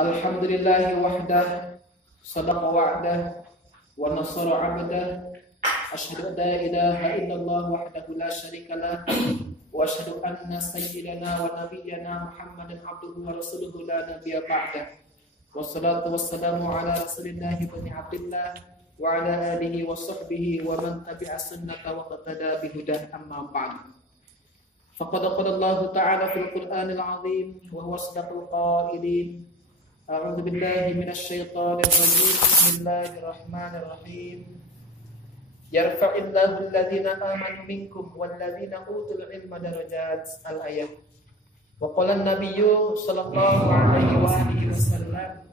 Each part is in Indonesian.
Alhamdulillahi wahdah, sadaqa wa'dah, wa nasara 'abdah. Asyhadu an la ilaha illallah wahdahu la syarikalah, wa asyhadu anna sayyidana wa nabiyyana Muhammadan abduhu wa rasuluhu la nabiyya ba'dah. Wassalatu wassalamu ala Rasulillahi ibni Abdillah wa ala alihi wa sahbihi wa man tabi'a sunnata wa qatada bihudah, amma ba'd. Faqad qala Allah ta'ala fil Qur'anil 'azim wa huwa asdaqul qailin. A'udzu billahi minasy syaithanir rajim. Bismillahirrahmanirrahim. Yarfa'illahu alladhina amanu minkum walladzina utul ilma darajat. Al-ayat. Wa qala an-nabiyyu sallallahu alaihi wa alihi wasallam,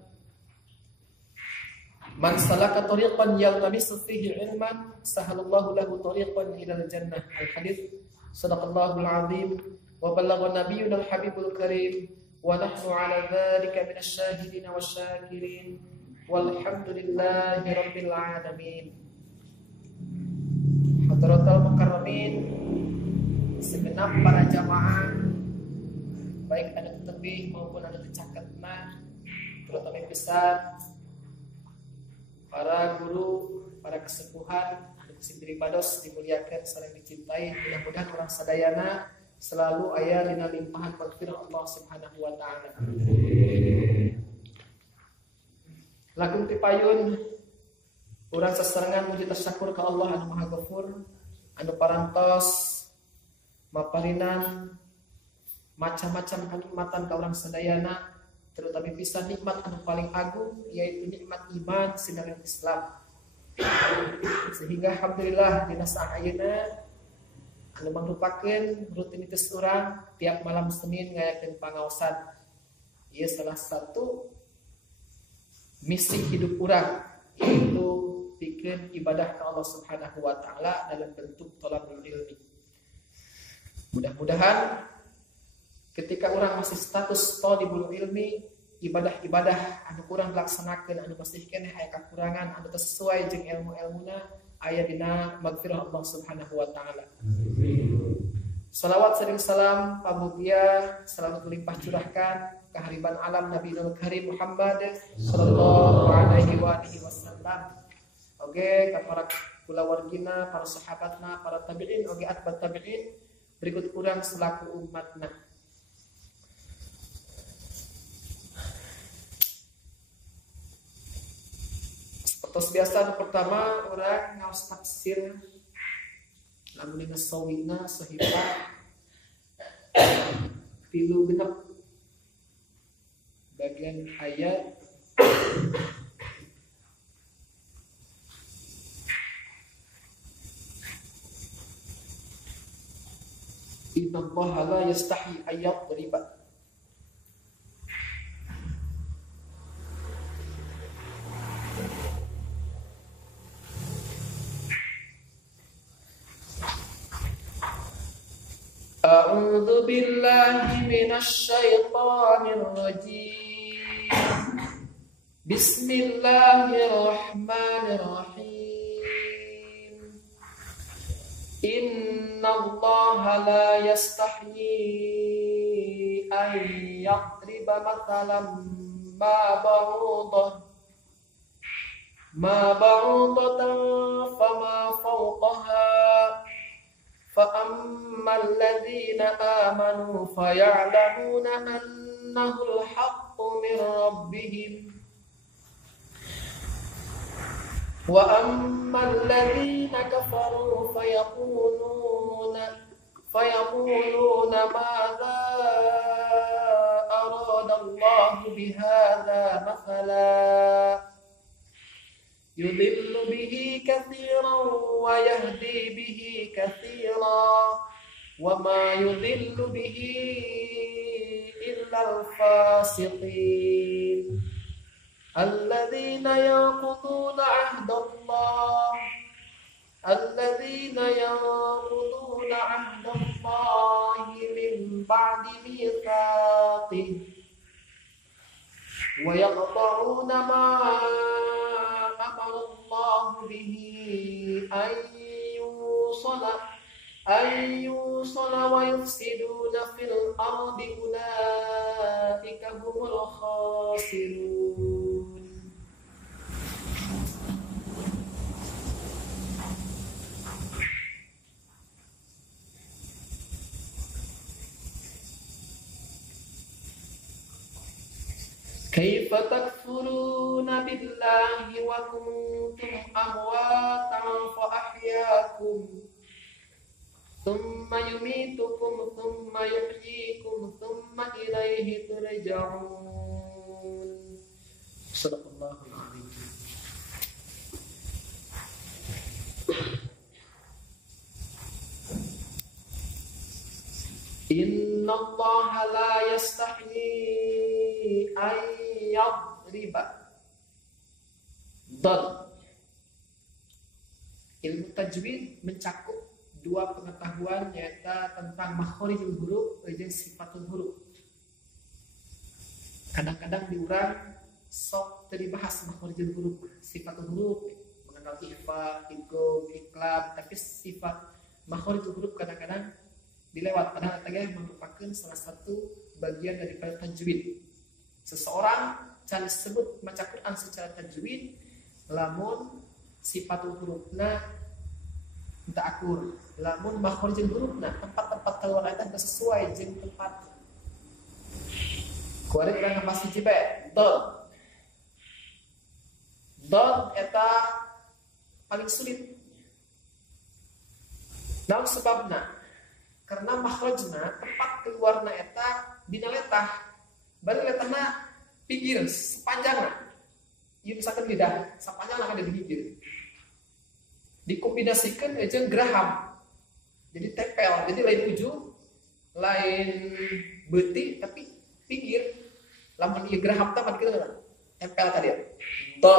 man salaka tariqan yaltamisu fihi ilman sahalallahu lahu tariqan ilal jannah. Al-hadits. Sadaqallahul azim wa ballagha nabiyyuna al-habibul karim wa nahnu ala dzalika minasyahidin wasyakirin walhamdulillahi rabbil alamin. Hadratul mukarramin, segenap para jamaah baik anu tebih maupun anu caketna, terutama besar para guru, para kesepuhan, sindiri pados dimuliakan saling dicintai. Mudah-mudahan orang sadayana selalu aya dina limpahan maghfirah Allah Subhanahu wa taala. Lakum tipayun urang sasarengan muji tasyakur ka Allah anu Maha Ghafur, anu parantos maparinan macam-macam kenikmatan ka urang sadayana, terutama bisa nikmat anu paling agung yaitu nikmat iman sinareng Islam. Sehingga alhamdulillah dina sahayeuna anu mangrupakeun rutinitas urang tiap malam Senin ngayakeun pangaosan. Ieu salah satu misi hidup urang, yaitu pikeun ibadah ka Allah Subhanahu wa taala dalam bentuk thalabul ilmi. Mudah-mudahan ketika urang masih status thalibul ilmi, ibadah-ibadah anu kurang dilaksanakeun anu masih keneh aya kakurangan anu sesuai jeung ilmu-ilmuna aya dina maghfirah Allah Subhanahu wa taala. Salawat sareng salam pamugia selalu berlimpah curahkan ka hariban alam Nabi Nul Karim Muhammad sallallahu alaihi wasallam. Oge ka para kulawargina, para sahabatna, para tabi'in, oge atbat tabi'in, berikut urang selaku umatna. Seperti biasa, pertama orang ngaos tafsir lamun dina sawina sahiba tilu genep bagian ayat innallaha la yastahi ayat riba. A'udzu billahi minasy syaithanir rajim. Bismillahirrahmanirrahim. Innallaha la yastahyi an yadriba mathalan ma ba'udatan fama fawqaha فَأَمَّا الَّذِينَ آمَنُوا فَيَعْلَمُونَ أَنَّهُ الْحَقُّ مِنْ رَبِّهِمْ وَأَمَّا الَّذِينَ كَفَرُوا فَيَقُولُونَ مَاذَا أَرَادَ اللَّهُ بِهَذَا مَثَلًا يضل به كثيرا ويهدي به كثيرا وما يضل به إلا الفاسقين الذين ينقضون عهد الله من بعد ميثاقه ويقطعون ما أمر الله به أن يوصل ويفسدون في الأرض أولئك هم الخاسرون khasirun. Kaifa takfuruna billahi wa kuntum amwatan fa ahyaakum thumma yumitukum thumma yuhyikum thumma ilaihi turja'un. Shadaqallahul azim. Inna Allaha la yastahyi an yadriba. Dan ilmu tajwid mencakup dua pengetahuan, yaitu tentang makhorijul huruf dan sifatul huruf. Kadang-kadang diurang sok tadi bahas makhorijul huruf, sifatul huruf, mengenal ikhfa, idgham, iqlab, tapi sifat makhorijul huruf kadang-kadang dilewat, padahal tadi merupakan salah satu bagian daripada tajwid. Seseorang can disebut maca Quran secara tajwid lamun sifatul hurufna tak akur, lamun makhorijul hurufna tempat-tempat keluar eta geus sesuai jeung tempat. Kuari urang ngapasi cipe dot. Dot eta paling sulit. Naon sebabna? Karena makhrajna tempat keluarna eta dina letah. Bari letahna pinggir sepanjangna. Ieu misalkan lidah, sapanjangna kan di pinggir. Dikombinasikeun jeung geraham. Jadi tempel, jadi lain ujung, lain beuti tapi pinggir. Lamun ieu geraham teh mah kitu tempel ka dia. Do,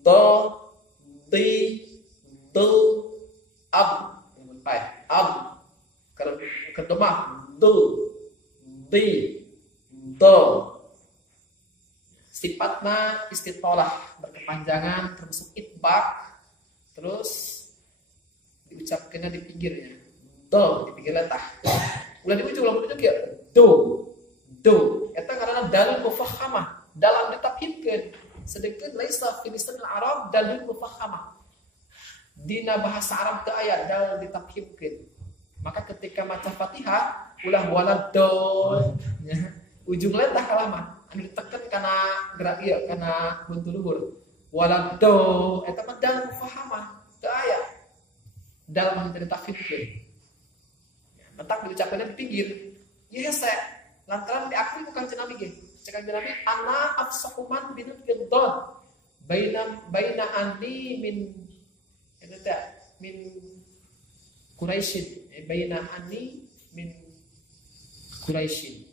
do, di, do, ab. Baik, ab. Kedua do, di, do. Sifatna istitolah berkepanjangan, termasuk itbaq, terus diucapkannya di pinggirnya. Do di pinggir letah. Ulah di ujung ya do, do. Eta karena dalil mufakhamah, dalam ditafhimkeun. Sedangkan laisa fi lisan al-arab dalil mufakhamah. Dina bahasa Arab teu aya dalil ditafhimkeun. Maka ketika maca Fatihah ulah waladon ujung letah kalama anu diteken kana gerak ieu kana buntu luhur walado eta mah dalil mufahamah teu aya dalam henteu ditafsirkeun mentak diucapkeun di pinggir ieu hese lantaran diakui bukan cenah ge cekan Nabi ana afsahuman binut gidon baina anni min eta min Quraisyin baina anni min Quraisyin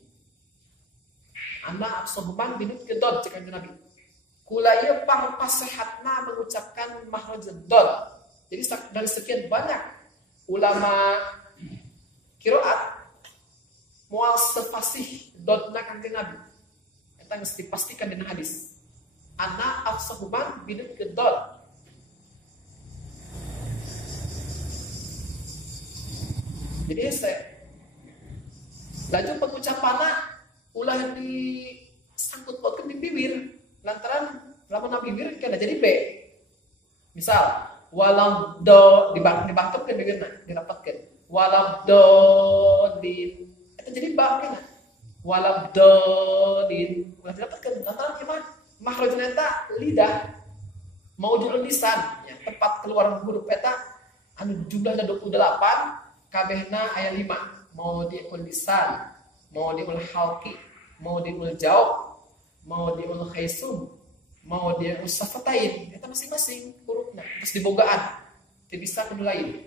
ana absahuban binut kedod cekan Nabi kula ieu pasehatna mengucapkan makhraj dod. Jadi dari sekian banyak ulama qiraat moal sefasih dodna kanjeng Nabi eta geus dipastikan dina hadis ana absahuban binut kedod. Jadi laju pengucapannya ulah disangkut pautkeun di bibir lantaran lamun na bibir kana jadi B. Misal walam do dibangkepkeun bibirna dirapatkeun. Walam do din eta jadi ba kana. Walam do din ulah dirapatkeun lantaran ieu mah makhrajna eta lidah maujul lisan ya tempat keluar huruf eta anu jumlahna 28 kabehna aya 5, mau diul lisan, mau diul halqi, mau diul jawab, mau diul khaisum, mau diul safatain, eta masing-masing hurufna terus dibogaan teu bisa kudu lain.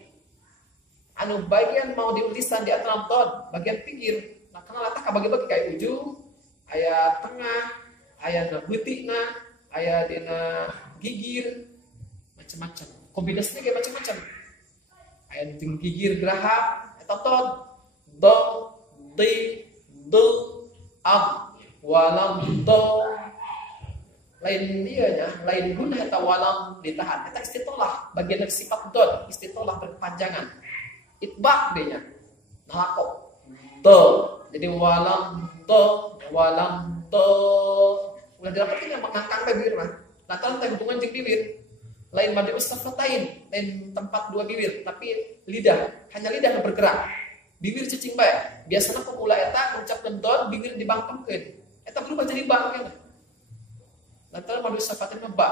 Anu bagian mau diul lisan di atas tod, bagian pinggir, nah kana latah kabagi-bagi kayak ujung, aya tengah, aya na beutina, aya dina gigir, macam-macam. Kombinasinya kayak macam-macam. Aya di gigir geraham eta tod do di do ab walam do lain dia nya lain guna eta walam ditahan eta istitolah bagian dari sifat dod istitolah berkepanjangan itbaq dia nya nalako do jadi walam do Ulah didapatkan yang mengangkang bibir mah. Lantaran teh hubungan jeung bibir. Lain madu istafatain, lain tempat dua bibir, tapi lidah, hanya lidah yang bergerak. Bibir cicing bae. Biasana pemula eta ngucapkeun don, bibir dibangkemkeun. Eta berubah jadi ba kan. Lantaran madu istafatain mah ba.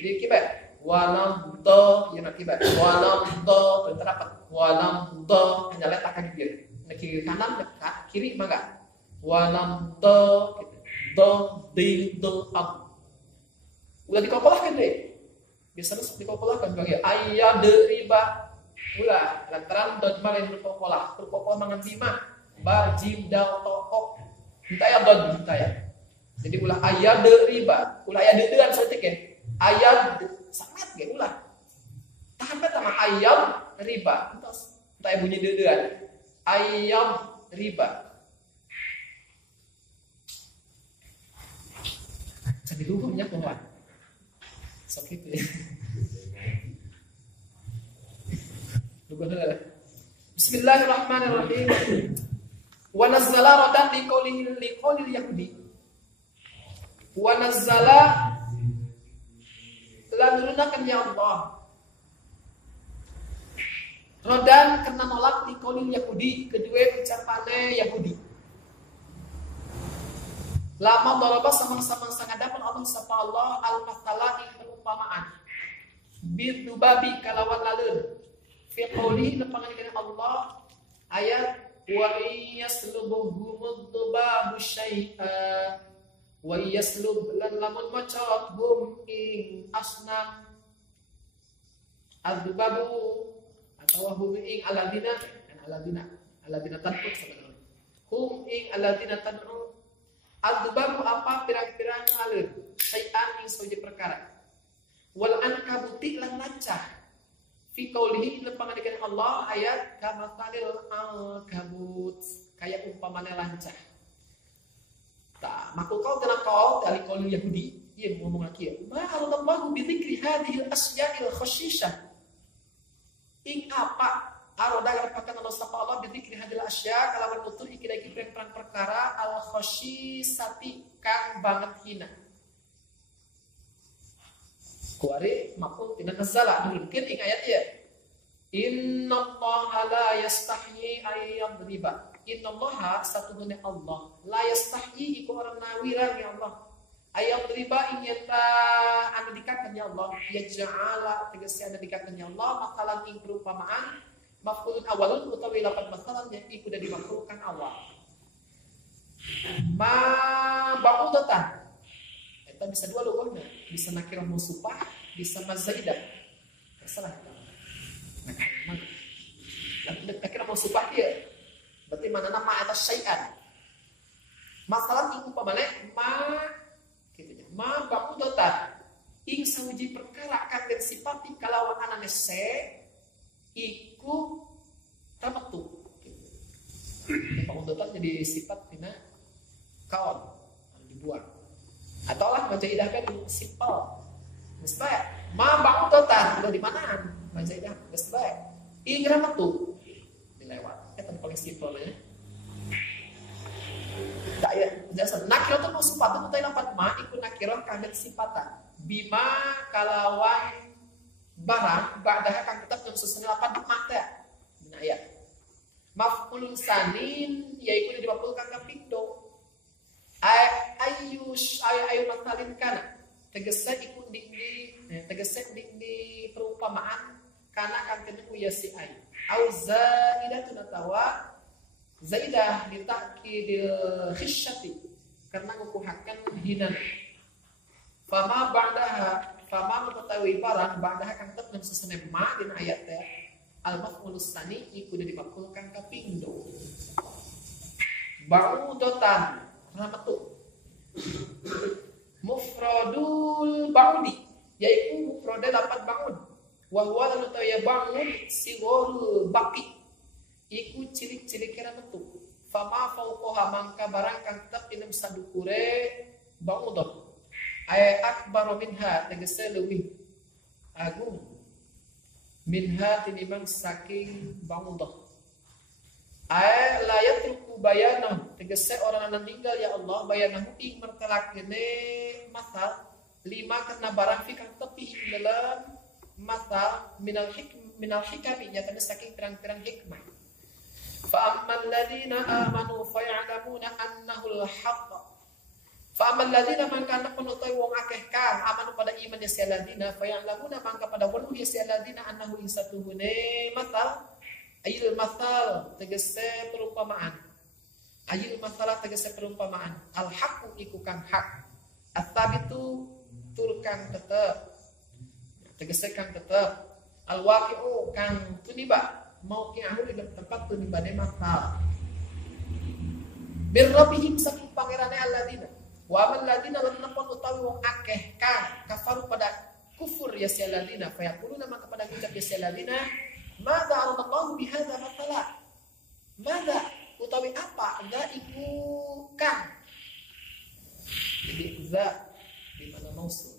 Jadi kieu bae. Walam do, ya kieu bae. Walam do, teu rapat. Walam do, hanya letak ka bibir. Nah, kiri kanan dekat, kiri mangga. Walam do, gitu. Do, ding, do, ab. Ulah dikokolahkan deh. Biasanya dikokolahkan bagi ayah deriba. Ulah lantaran do malen berkokolah. Berkokolah mangan lima. Ba, jim, dal, to, ok. Minta ya do, minta ya. Jadi ulah ayah deriba. Ulah ayah dedean setik ya. Ayah sangat ya ulah. Tahan sama ayam riba. Entah bunyi dedean. Ayam riba. Jadi hukumnya kuat. Sok itu ya. Bismillahirrahmanirrahim. Wa nazzala radan liqaulil yahudi. Wa nazzala telah nurunakan ya Allah. Rodan kena nolak di kaulil Yahudi, kedua ucapannya Yahudi. Lama daraba sama-sama sangadapan Allah sapa Allah al-mathala ing perumpamaan. Bidu babi kalawan laleur. Fi qauli lepangan dengan Allah ayat wa yaslubuhum ad-dubabu syai'a wa yaslub lan lamun macot hum ing asnam ad-dubabu atau hum ing aladina tad'u hum ing aladina tad'u ad-dubabu apa pirang-pirang aleur syai'an ing saja perkara wal ankabuti lan lancah fi qaulihi lepangan dengan Allah ayat kama talil al-kabut kayak umpamanya lancah. Tak, makul kau kena kau dari kaulil Yahudi. Ia ngomong lagi. Ma Allahu bi dzikri hadhil asya'il khashishah. Ing apa aroda ngapakan Allah sapa Allah bi dzikri hadhil asya' kalawan nutur iki-iki perang perkara al khashisati kang banget hina. Kuari makul tina nazala nurunkeun ing ayat ieu. Innallaha la yastahyi ayyam riba. Innallaha satuhuna Allah la yastahyi iku orang nawira ya Allah. Ayyam riba inyata anu dikakeun ya Allah. Ya ja'ala tegese anu dikakeun ya Allah makalan ing perumpamaan maf'ulun awalun utawi lapan masalan yang iku udah dimakruhkan awal. Ma ba'udatan. Eta bisa dua lughahna, bisa nakirah mausufah, bisa mazaidah. Terserah kita. Nakirah mausufah dia. Berarti mana nama atas syai'an. Masalah ing umpamane ma kitu nya. Ma ba'udatan. Ing saeuji perkara kang den sifati kalawan anane se iku tamattu. Ba'udatan jadi sifat tina kawan dibuang. Atau lah baca idah kan simpel. Misbah, ma ba'udatan udah di mana? Baca idah, misbah. Ing ramatu dilewat. Eta paling simpel ya. Tak ya, jasa nakirah tu sifat tu teh lapat ma iku nakirah kang sifatan. Bima kalawan barang ba'dah kang tetap dalam susun lapat ma teh. Nah ya. Maf'ulun sanin yaiku dimaf'ulkan ka pindho. Ayu matalin kana tegese iku di perumpamaan kana kang kedua ya si ay au zaidatun atawa zaidah ditakidil khisyati karena ngukuhaken hinan fama mengetahui barang ba'daha kang tetep dalam sesene ma dina ayat teh al maf'ulus tsani iku dimakulkan ka pindho ba'udatan ramatu mufradul ba'udi yaitu mufrad dapat ba'ud wa huwa lan ya ba'ud sigorul baqi iku cilik-cilik ramatu fama fauqaha mangka barang kang tetep inem sadukure ba'udah ay akbaru minha tegese leuwih agung minha tinimbang saking ba'udah ay la yatruku bayanahu tegese orang yang meninggal ya Allah bayanahu ing mertelakene masal lima karena barang fi kang tepi dalam masal minal hikami nyata saking terang-terang hikmah. Fa ammal ladina amanu fa ya'lamuna annahu al-haqq. Fa ammal ladina man kana penutai wong akeh kang amanu pada iman ya ladina fa ya'lamuna mangka pada weruh ya ladina annahu insatuhune masal ayil masal tegese perumpamaan. Ayil masalah tegese perumpamaan. Al haqqu iku kang hak. At-tabitu tur kang tetep. Tegese kang tetep. Al waqi'u kang tuniba. Mauqi'ahu di tempat tunibane masal. Bir rabbihim saking pangerane alladina. Wa amal ladina lan napon utawi wong akeh kang kafaru pada kufur ya ladina fa yaquluna maka pada ngucap ya ladina mada aradallahu bihadza mathala. Mada utawi apa? Za iku kang. Jadi za di mana mausul.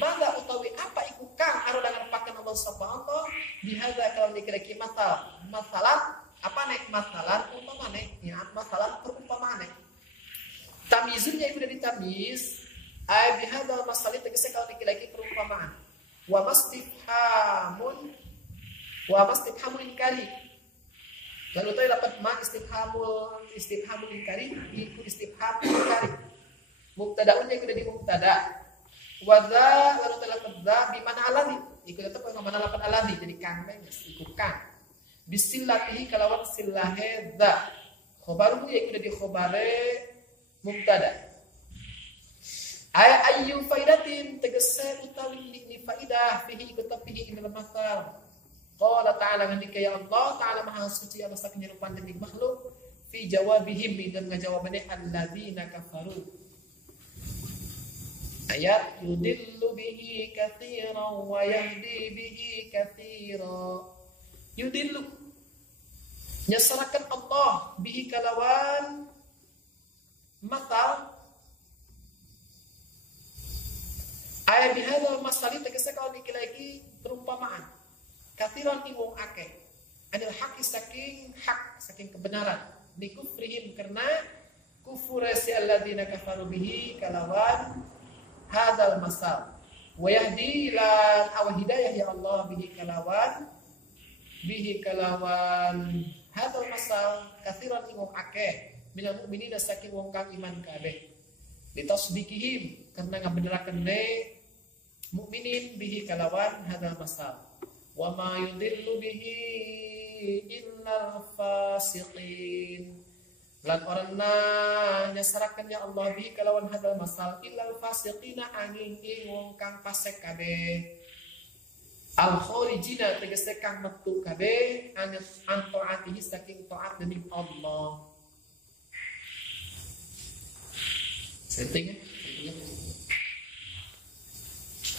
Mada utawi apa iku kang arada ngarepaken Allah subhanahu wa ta'ala bihadza kalau dikira-kira masalah. Masalah apa nek masalah umpamane ya masalah perumpamaan. Tamyiznya itu dari tamyiz ay bihadza masalah tegese kalau dikira-kira perumpamaan. Wa mastifhamun inkari. Lalu tadi dapat ma istifhamul inkari iku istifham inkari. Mubtada'unnya iku dari mubtada. Wa dza lalu tadi dapat dza bi mana alladhi. Iku tetep ngomong mana lapan alladhi jadi kang iku kang. Bisillatihi kalawan sillahe dza. Khobaruhu iku dari khobare mubtada. Ayyu faidatin tegese utawi ni faidah fihi iku tapihi ing dalam masal. Qala ta'ala ngendika ya Allah ta'ala maha suci Allah saking nyerupan dening makhluk fi jawabihim dan ngajawabane alladzina kafaru. Ayat yudillu bihi katsiran wa yahdi bihi katsiran. Yudillu nyasarakan Allah bihi kalawan matal ayat bihadal masali tegese kalau dikilaki perumpamaan kathiran wong akeh anil haqi saking kebenaran di kufrihim karena kufur si alladzina kafaru bihi kalawan hadal masal wa yahdi lan aw hidayah ya Allah bihi kalawan hadal masal kathiran wong akeh minal mukminina saking wong kang iman kabeh litasdikihim karena ngabeneraken mukminin bihi kalawan hadal masal. Wa ma yudillu bihi innal fasiqin. Lan orangna nyasarakan ya Allah bihi kalawan hadal masal illal fasiqina angin wong kang fasik kabeh. Al kharijina tegese kang metu kabeh an taatihi saking taat dening Allah. Settingnya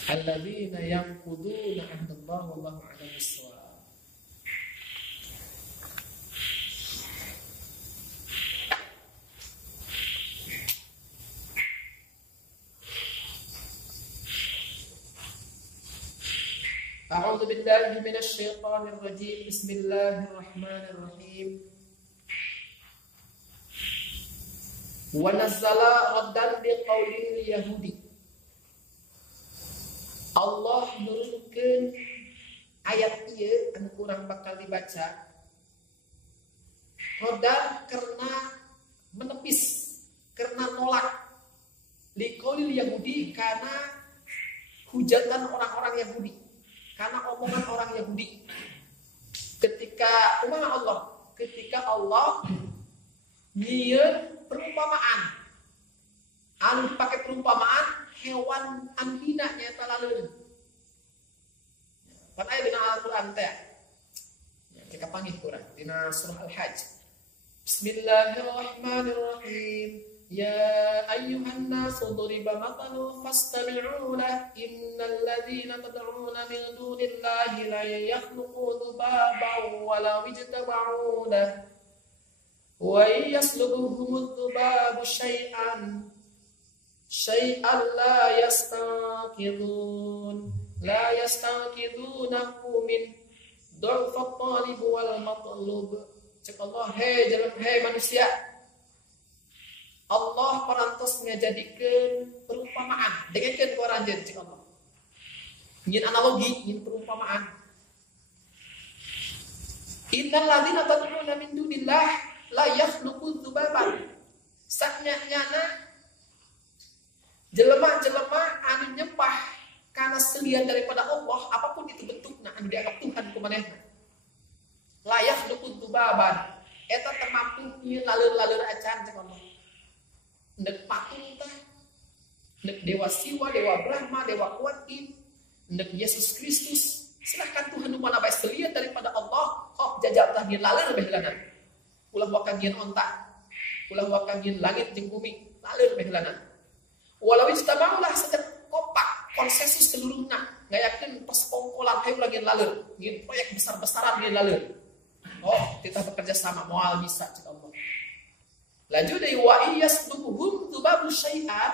alladzina yanquduna ahdallahi wallahu a'lam bissawab. A'udzu billahi minasy syaithanir rajim. Bismillahirrahmanirrahim. Wa nazzala raddan biqaulil yahudi. Allah nurunkeun ayat ieu anu kurang bakal dibaca. Roda karena menepis, karena nolak. Liqaulil Yahudi karena hujatan orang-orang Yahudi. Karena omongan orang Yahudi. Ketika Allah nyieun perumpamaan. Anu dipakai perumpamaan hewan ambina nyata lalu. Pan aya dina Al-Qur'an teh. Kita panggil Quran dina surah Al-Hajj. Bismillahirrahmanirrahim. Ya ayyuhan nasu duriba mathalun fastami'u lahu innal ladzina tad'una min dunillahi la yakhluqu dhubaban wa law ijtama'u lahu wa yaslubuhum dhubabu syai'an la yastanqidhunahu min dha'fat talib wal matlub Cek Allah, hei manusia, Allah parantos ngajadikeun perumpamaan. Dengekeun ku urang jeung cek Allah. Nyin analogi, nyin perumpamaan. Innal ladzina tad'una min dunillah la yakhluqu dzubaban. Saknya-nyana jelema-jelema anu nyembah kana selian daripada Allah, apapun itu bentukna anu dianggap Tuhan ku manehna. La yakhluqu dzubaban. Eta teu mampu ieu laleur-laleur acan cek Allah. Ndek patung tah, ndek dewa Siwa, dewa Brahma, dewa Kuatin, ndek Yesus Kristus. Silahkan Tuhan nu mana bae selian daripada Allah, jajal tah nyeun laleur behelanan. Ulah wakan nyeun onta, ulah wakan nyeun langit jeung bumi, laleur behelanan. Walau istamaulah sedek kompak, konsensus seluruhna, ngayakeun persekongkolan hayu lagi laleur, nyeun proyek besar-besaran nyeun laleur. Kita bekerja sama moal bisa cek Allah. Laju dari wa iyasduhum tubabu syai'an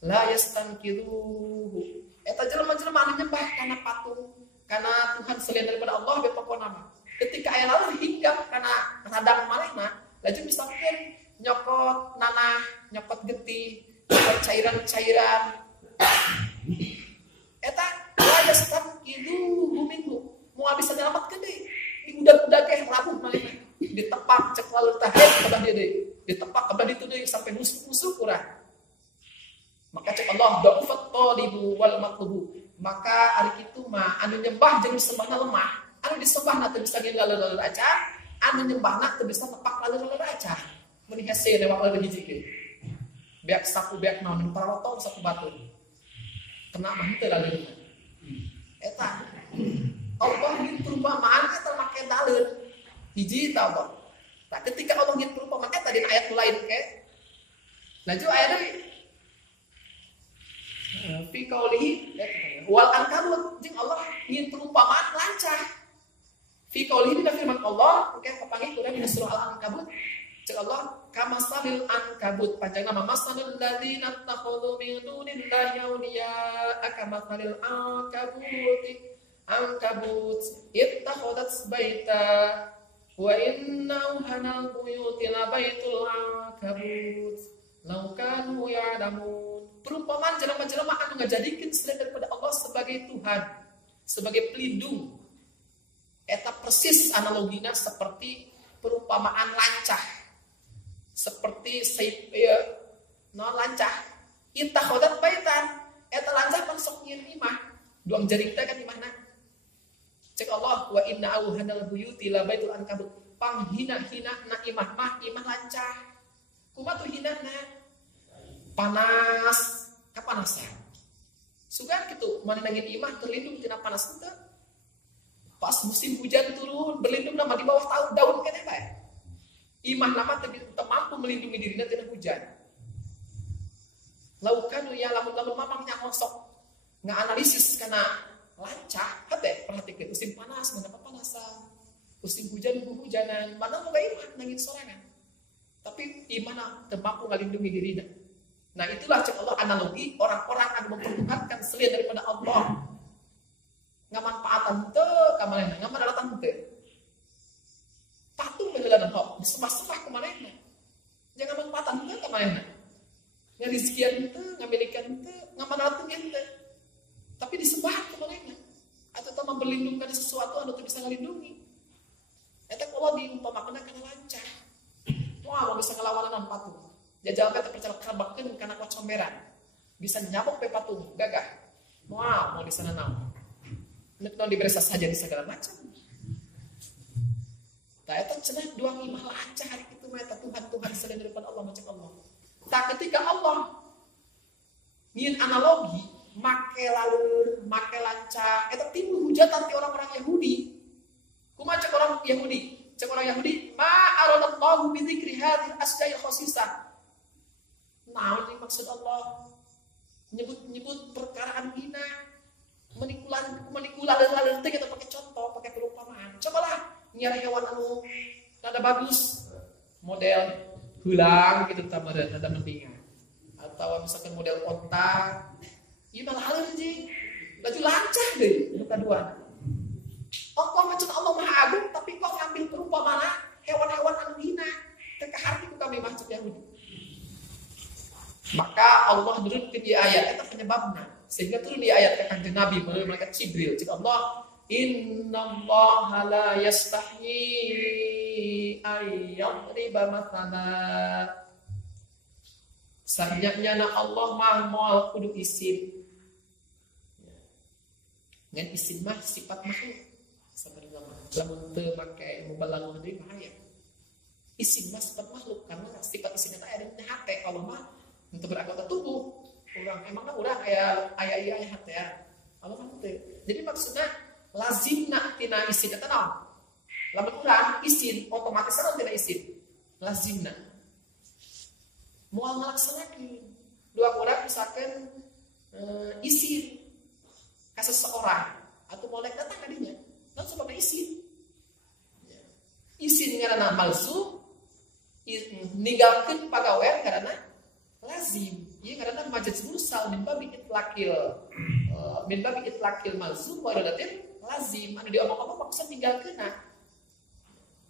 la yastankiruhu. Eta jelema-jelema anu nyembah kana patung, kana Tuhan selain daripada Allah be pokona mah. Ketika aya laleur hinggap kana radang manehna, laju misalkeun nyokot nanah, nyokot getih, nyokot cairan-cairan. Eta la yastankiruhu minhu. Moal bisa nyelametkeun deui. Di budak-budak rabuh manehna. Ditepak cek laleur tah kedah dia deui. Ditepak kedah ditu deui sampai nusuk-nusuk urang. Maka cek Allah da'ufat talibu wal matlubu. Maka ari kitu mah anu nyembah jeung sembahna lemah, anu disembahna teu bisa ngeun laleur-laleur aca, anu nyembahna teu bisa tepak laleur-laleur aca. Mun hese lewat laleur hiji ge. Beak sapu beak naon parotong sapu batu. Kena mah teu laleur. Eta Allah ngieu perumpamaan eta make laleur. Hiji ta Allah. Nah, ketika Allah ngieu perumpamaan eta dina ayat lain ke. Lanjut ayat deui. Fi qaulihi wal ankabut jeung Allah ngieu perumpamaan lancah. Fi qaulihi dina firman Allah, oke papanggih kuda dina surah Al-Ankabut. Cek Allah kamasalil ankabut panjang nama masalul ladzina takhudhu min dunillahi awliya akamasalil ankabut ittakhadhat baita wa inna hanal buyuti la baitul ankabut law kanu ya'lamun. Perumpamaan jelema-jelema anu ngajadikeun selain daripada Allah sebagai Tuhan, sebagai pelindung. Eta persis analogina seperti perumpamaan lancah. Seperti lancah. Ittakhadhat baitan. Eta lancah pan sok nyieun imah. Duang jaring teh kan imahna. Cek Allah wa inna awhanal buyuti la baitul ankabut. Panghina-hina na imah mah imah lancah. Kumaha tuh hinana? Panas, kapanasan. Sugan kitu, mana nangin imah terlindung tina panas teu. Pas musim hujan turun, berlindung nama di bawah daun keneh bae. Imah nama teu mampu melindungi dirina tina hujan. Laukan ya lamun mamangnya ngosok nganalisis kana lancah, hate perhatikeun musim panas mana panasan. Musim hujan hujanan, mana boga imah nangin sorangan. Tapi imah teu mampu ngalindungi dirina. Nah itulah cek Allah analogi orang-orang yang mempertuhankan selain daripada Allah. Ngamanfaatan teu ka manehna, ngamanfaatan teu. Patung beuleunan kok disembah-sembah ka manehna. Jangan manfaatan teu ka manehna. Ngariskian teu, ngamilikan teu, ngamanfaatan teu. Tapi disembah ka manehna. Atau teu memperlindungkan sesuatu anu teu bisa ngalindungi. Eta Allah diumpamakeun kana lancah. Wah, mau bisa ngelawanan patung. Jajal kata percaya kabakeun kana kocomberan. Bisa nyabok pe patung, gagah. Wah, mau di sana naon. Nek non diberesa saja di segala macam. Tah eta cenah dua imah lancah hari kitu mah eta Tuhan selain daripada Allah macam Allah. Tah ketika Allah nyieun analogi make laleur, make lancah, eta timbul hujatan ti orang-orang Yahudi. Kumaha cek orang Yahudi? Cek orang Yahudi, ma aradallahu bi dzikri hadhihi asya'i khasisah. Naon ini maksud Allah? Nyebut perkaraan hina, menikulan laleur teh kita pakai contoh, pakai perumpamaan. Cobalah nyari hewan anu nada bagus, model hulang gitu tamareun nada mendingan. Atau misalkan model onta, ieu mah laleur anjing. Laju lancah deui nu kadua. Allah macam Allah Maha Agung tapi kok ngambil perumpamaan hewan-hewan anu hina teu kaharti ku kami mah Yahudi. Maka Allah turunkeun ieu ayat eta penyebabna sehingga turun di ayat ka Kanjeng Nabi melalui malaikat Jibril cik Allah innallaha la yastahyi ayyadriba mathala. Sahnyana Allah mah moal kudu isim. Ngan isim mah sifat makhluk. Sabarna mah lamun teu make ilmu balaghah deui bahaya. Isim mah sifat makhluk karena sifat isimna aya di hate. Allah mah untuk beranggota tubuh. Urang emangna urang aya hate ya. Allah mah teu. Jadi maksudnya lazimna tina isim eta naon? Lamun urang isim otomatis naon tina isim? Lazimna. Moal ngalaksanakeun. Dua urang misalkan isim ka seseorang atau molek datang kadinya langsung pakai isin. Isin ngaranna malzum, ninggalkeun pagawean ngaranna lazim. Ieu ngaranna majaz mursal min babi itlaqil malzum wa iradatil lazim. Anu diomong-omong maksud ninggalkeunna.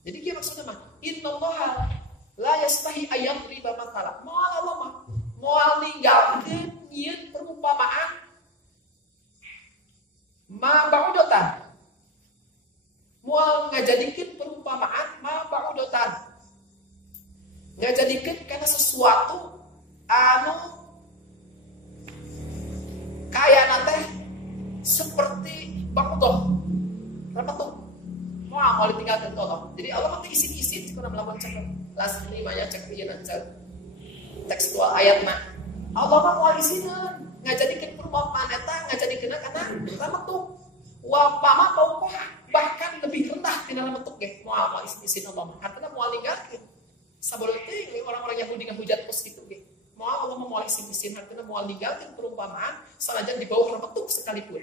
Jadi kieu maksudna mah innallaha la yastahi ayyadriba mathala. Moal Allah mah moal ninggalkeun nyieun perumpamaan ma ba'udatan. Moal ngajadikeun perumpamaan ma ba'udatan. Ngajadikeun kana sesuatu anu kayana teh seperti ba'udah. Rapatuk. Moal ditinggalkeun Allah. Jadi Allah mah isin-isin cik urang melawan cek las 5 ya cek ieu cek tekstual ayat mah. Allah mah moal isineun. Ngajadikeun perumpamaan eta ngajadikeunna kana ramatuk wa pama pauqah bahkan lebih rendah tina ramatuk ge moal isin Allah mah artinya moal ninggalkeun sabeureum teh orang-orang Yahudi ngahujat pos kitu ge moal Allah mah moal isin artinya moal ninggalkeun perumpamaan sanajan di bawah ramatuk sekalipun.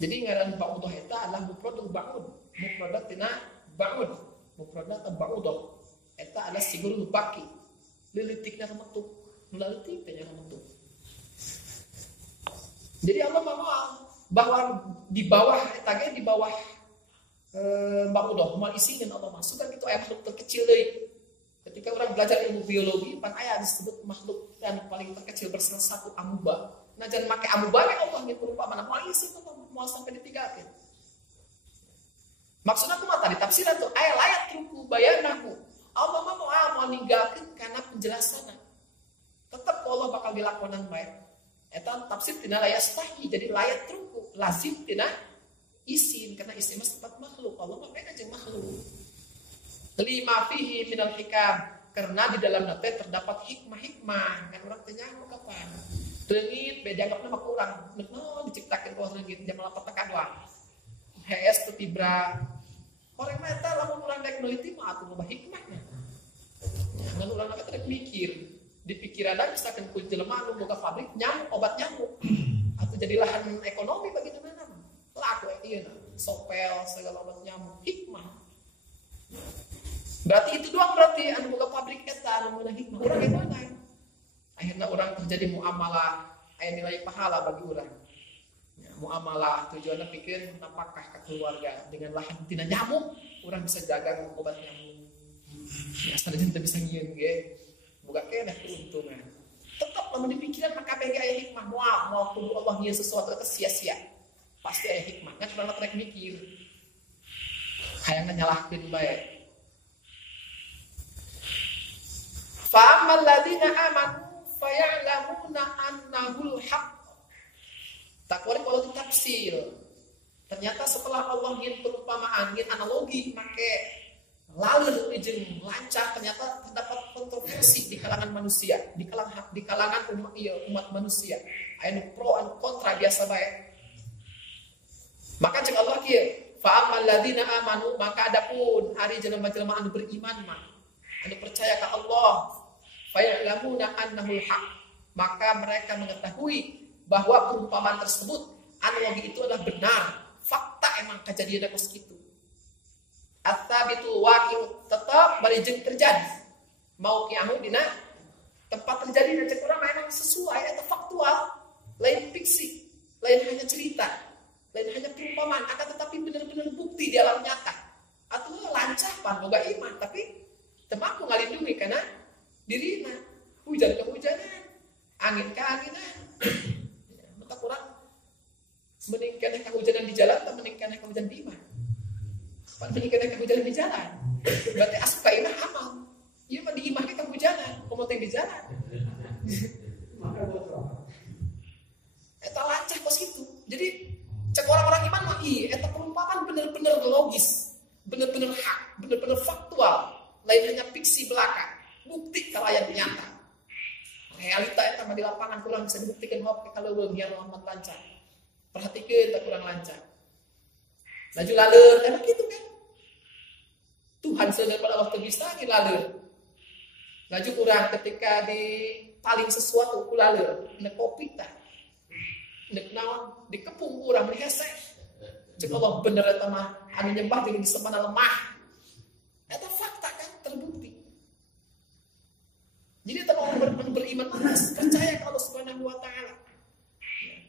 Jadi ngaran ba'udah eta adalah mufradul ba'ud mufradat tina ba'ud mufradat ba'udah eta adalah sigurul baki leuletikna ramatuk, leuletik teh ramatuk. Jadi Allah mau bahwa di bawah eta ge di bawah ba'udah moal isieun Allah masuk kan itu aya makhluk terkecil deui. Ketika orang belajar ilmu biologi pan aya disebut makhluk yang paling terkecil bersel satu amuba. Najan make amuba ge Allah nge perumpamaan moal isieun Allah moal sampai ditinggalkeun. Maksudna kumaha tadi tafsiran tuh aya layat truku bayanahu. Allah mau ninggalkeun kana penjelasanna. Tetap Allah bakal dilakonan bae. Eta tafsir tina layastahi jadi layat truku lazim tina isim karena isim sifat makhluk. Allah mah beda jeung makhluk. Lima fihi minal hikam karena di dalamnya teh terdapat hikmah-hikmah kan urang teh nyaho kapan. Leungit beda dianggapna mah urang neuk diciptakeun ku leungit jam 8 tekan doang. HS teu tibra. Orang mah eta lamun urang rek neliti mah atuh loba hikmahna. Ngan urang eta rek mikir, di pikiranna misalkan ku jelema anu boga pabrik nyamuk obat nyamuk. Atuh jadi lahan ekonomi bagi mana mah. Laku ieu na, sopel segala obat nyamuk hikmah. Berarti itu doang berarti anu boga pabrik eta anu meunang hikmah. Urang ge mana? Akhirna urang terjadi muamalah aya nilai pahala bagi urang. Muamalah tujuannya pikir apakah ke keluarga dengan lahan tina nyamuk orang bisa jaga obat nyamuk ya asal kita bisa ngieun ge boga keneh keuntungan tetap lamun dipikiran maka kabeh aya hikmah moal kudu Allah ngieun sesuatu eta sia-sia pasti aya hikmah kan urang rek mikir hayang nyalahkeun bae fa ammal ladzina amanu fayalamuna annahul haqq. Takwari kalau ditafsir, ternyata setelah Allah ingin perumpamaan, ingin analogi, make lalur jeung lancah, ternyata terdapat kontroversi di kalangan manusia, di kalangan umat manusia. Aya pro dan kontra biasa bae. Maka cek Allah kieu, fa ammal ladzina amanu maka adapun ari jelema-jelema anu beriman mah, anu percaya ka Allah, fa ya'lamuna annahul haq, maka mereka mengetahui bahwa perumpamaan tersebut analogi itu adalah benar fakta emang kejadian pas gitu at-tabitul waqi'u tetap bari jeung terjadi mau kiamu dina tempat terjadi dan cek urang memang sesuai atau faktual lain fiksi lain hanya cerita lain hanya perumpamaan, akan tetapi benar-benar bukti di alam nyata. Atau lancah pan boga iman, tapi temaku ngalindungi karena dirina hujan kehujanan, angin keanginan. Maka kurang meningkatkan kehujanan di jalan atau meningkatkan kehujanan di iman. Meningkatkan kehujanan di jalan. Berarti asup ka imah amal. Iya mah di imahnya kehujanan, komoteng di jalan. Eta lancah kos itu. Jadi cek orang-orang iman mah eta perumpamaan bener-bener logis, bener-bener hak, bener-bener faktual, lain hanya fiksi belaka, bukti kalayan nyata. Realita eta mah di lapangan kurang bisa dibuktikan hok kalau bagian amat lancar. Perhatikan tak kurang lancar. Laju laleur enak gitu kan. Tuhan sedang pada waktu bisa laleur. Laju kurang ketika dipaling sesuatu laleur, nek kopi tah. Nek naon dikepung urang hesek. Cek Allah bener eta mah anu nyembah jeung disembah lemah. Eta fakta kan terbukti. Jadi eta orang beriman percaya ke Allah Subhanahu wa taala.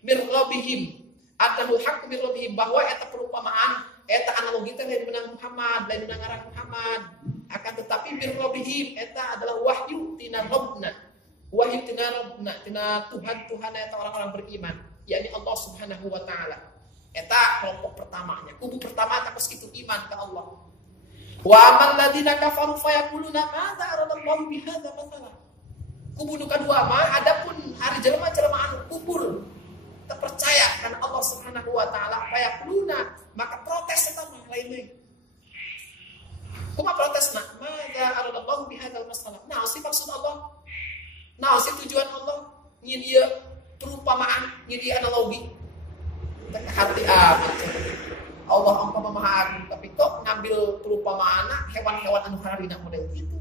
Mir rabbihim atahu haqq mir rabbihim bahwa eta perumpamaan eta analogi teh lain menang Muhammad, lain menang arah Muhammad. Akan tetapi mir rabbihim eta adalah wahyu tina rabbna. Wahyu tina rabbna, tina Tuhan eta orang-orang beriman, yakni Allah Subhanahu wa taala. Eta kelompok pertamanya, kubu pertama takos itu iman ke Allah. Wa amal ladina kafaru fayaquluna madza aradallahu bihadza mathalan. Kubu nu kadua mah adapun hari jelema-jelema anu kubur terpercaya karena Allah Subhanahu wa taala fayaquluna maka protes eta mah lain-lain. Kumaha protesna? Madza aradallahu bihadzal masalah. Nah, si maksud Allah. Nah, si tujuan Allah nyin ieu perumpamaan, nyin ieu analogi. Teh hati amat. Allah engkau Maha Agung, tapi kok ngambil perumpamaana hewan-hewan anu harina model gitu.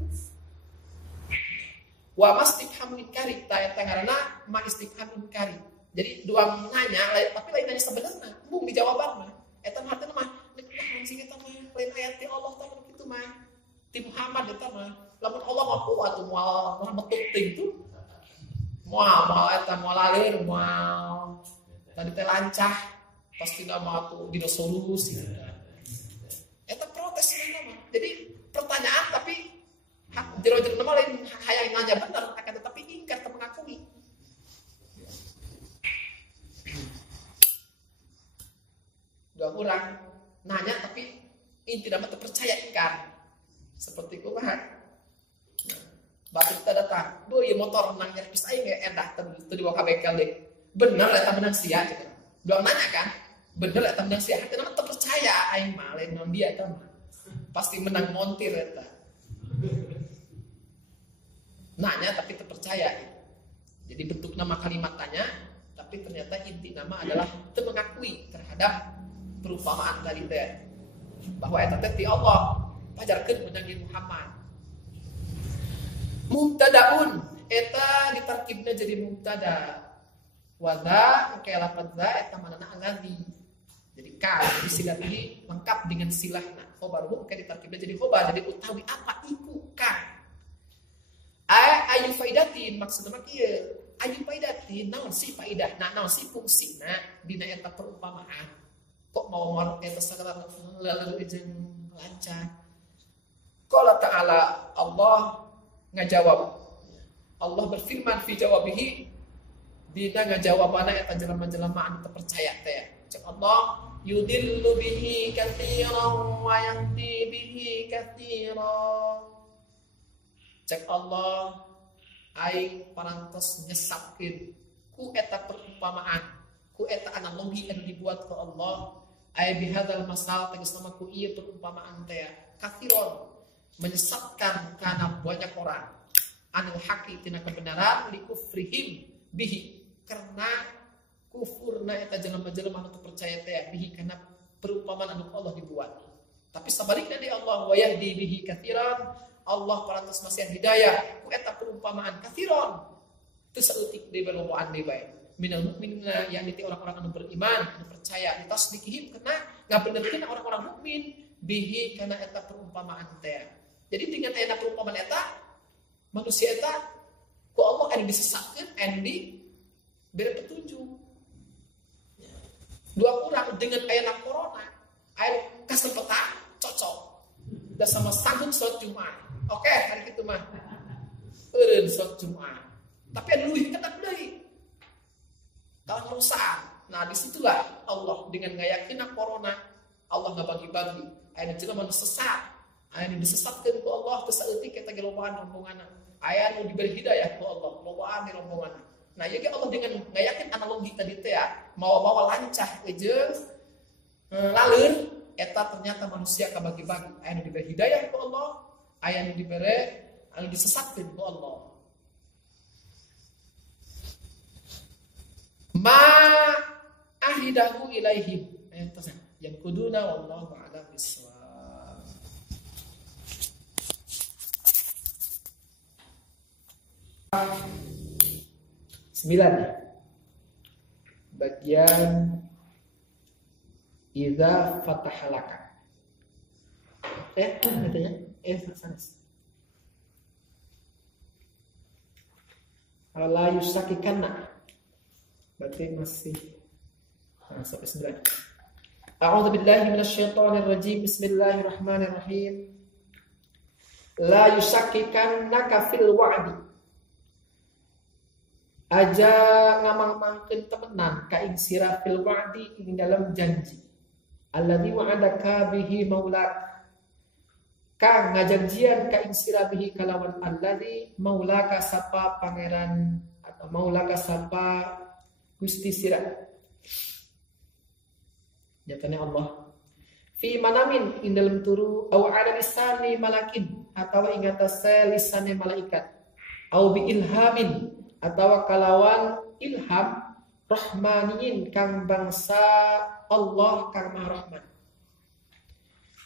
Wa mastifham inkari, ta ngaranna ma istifham inkari. Jadi dua nanya, tapi lain nanya sebenarnya, mung dijawabanna. Eta mah hartena mah nek sing eta mah lain ayat ti Allah tah kitu mah. Ti Muhammad eta mah lamun Allah mah kuat tuh moal metuk ting tuh. Moal eta moal lalir moal tadi teh lancah pasti nama tuh dino solusi. Eta protes mah. Jadi pertanyaan tapi jero-jero nama lain hayang nanya bener akan tetapi ingkar teu mengakui. Dua orang nanya tapi inti dapat terpercaya ingkar. Seperti kumaha? Batu kita datang, bu ya motor menang nyerpis aing ge endah teu dibawa ka bengkel deui. Bener eta menang sia gitu. Dua nanya kan? Bener eta menang sia, hati nama terpercaya aing mah lain non dia eta mah. Pasti menang montir eta. Nanya tapi terpercaya. Jadi bentuk nama kalimat tanya, tapi ternyata inti nama adalah teu mengakui terhadap perumpamaan tadi teh. Bahwa eta teh ti Allah pajarkeun menang Muhammad. Mubtadaun eta ditarkibna jadi mubtada. Wadha kayak lafaz za eta manana alladzi. Jadi ka disilatihi lengkap dengan silahna. Khobaruhu kayak ditarkibna jadi khobar, jadi utawi apa iku ka. Ayu faidatin maksudna kieu. Ayu faidatin naon si faidah, naon si fungsina dina eta perumpamaan. Kok mau eta sagala lalu jeung lancar. Qala ta'ala Allah ngajawab. Allah berfirman fi jawabihi dina ngajawabana eta jelema-jelema anu teu percaya teh. Cek Allah yudillu bihi katsiran wa yahdi bihi katsiran. Cek Allah aing parantos nyesapkeun ku eta perumpamaan, ku eta analogi anu dibuat ku Allah. Ai bihadzal masal tegasna ku ieu perumpamaan teh katsiran menyesatkan karena banyak orang anil haqi tina kebenaran likufrihim bihi karena kufurna eta jelema-jelema anu percaya teh bihi karena perumpamaan anu Allah dibuat. Tapi sabalikna di Allah wa yahdi bihi katsiran Allah parantos masih hidayah ku eta perumpamaan katsiran teu saeutik deui balomboan deui bae minal mukminina yakni ti orang-orang anu beriman anu percaya ditasdikihim karena ngabenerkeun orang-orang mukmin bihi karena eta perumpamaan teh. Jadi dengan ayat perumpamaan eta manusia eta ku Allah anu disesatkeun anu diberi petunjuk. dua kurang dengan ayat corona, ayat kesempatan cocok. Udah sama sanggup sholat Jumat. Oke, hari itu mah. Eureun sholat Jumat. Tapi ada luwih ketat deui. Kalau ngerusak. Nah, disitulah Allah dengan ngayakin corona, Allah ngabagi-bagi. Aya jelema nu sesat. Aya nu disesatkeun ku Allah teu saeutik eta ge lobaan rombonganna. Aya nu diberi hidayah ku Allah, lobaan di rombonganna. Nah, ieu ge Allah dengan ngayakin analogi tadi teh ya, mawa-mawa lancah jeung laleur eta ternyata manusia kabagi-bagi. Aya nu diberi hidayah ku Allah, aya nu diberi anu disesatkeun ku Allah. Ma ahidahu ilaihim. Yang kuduna wallahu a'lam bissawab. Sembilan. Bagian idza fatahalaka. Katanya sana. La yusakikanna. Berarti masih sampai 9. A'udzu billahi minasyaitonir rajim. Bismillahirrahmanirrahim. La yusakkikannaka fil wa'di. Aja ngamang-mangkeun temenan ka ing sira fil wa'di ing dalam janji. Alladzi wa'adaka bihi maulak. Ka ngajanjian ka ing sira bihi kalawan alladzi maulaka sapa pangeran atau maulaka sapa Gusti sira. Nyatanya Allah. Fi manamin ing dalam turu au ala lisani malakin atau ing atase lisane malaikat. Au bi ilhamin atau kalawan ilham rahmaniyin kang bangsa Allah kang Maha Rahman.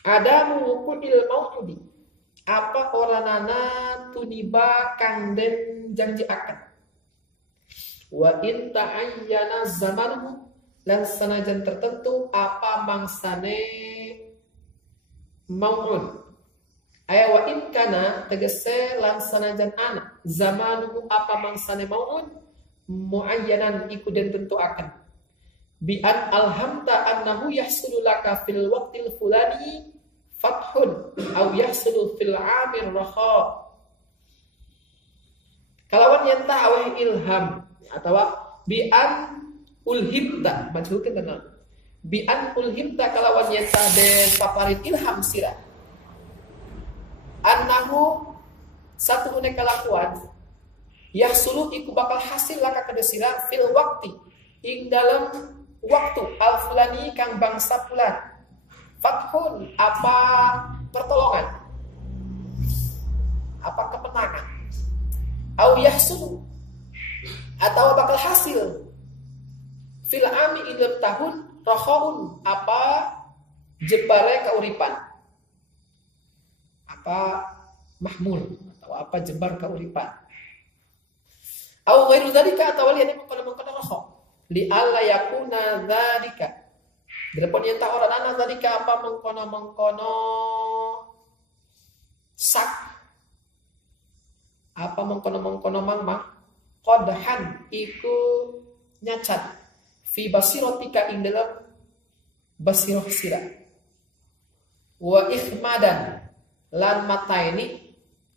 Adamu wuqu'il mau'udi. Apa oranana tuniba kang den janji akan. Wa in ta'ayyana zamanuhu lan sanajan tertentu apa mangsane mau'ud. Aya wa in kana tegese lan sanajan ana zamanuhu apa mangsane mau'ud muayyanan iku den tentu akan. Bi an alhamta annahu yahsulu laka fil waqtil fulani fathun aw yahsulu fil 'amir raha. Kalawan yen ta'awih ilham atau bi'an ulhimta majhulkeun tenan bi'an ulhimta kalawan yenta den paparit ilham sira annahu satu une kalakuan yahsulu iku bakal hasil laka kada sira fil waqti ing dalam waktu al fulani kang bangsa fulan fathun apa pertolongan apa kemenangan au yahsulu atau bakal hasil fil ami ing tahun rahaun apa jebare kauripan apa mahmul atau apa jebar kauripan au ghairu dzalika atau liane mengkono-mengkono raha li alla yakuna dzalika direpon yen ta ora ana dzalika apa mengkono-mengkono sak apa mengkono-mengkono mangmang qadhan iku nyacat fi basiratika ing dalam basirah sira wa ikhmadan lan mataini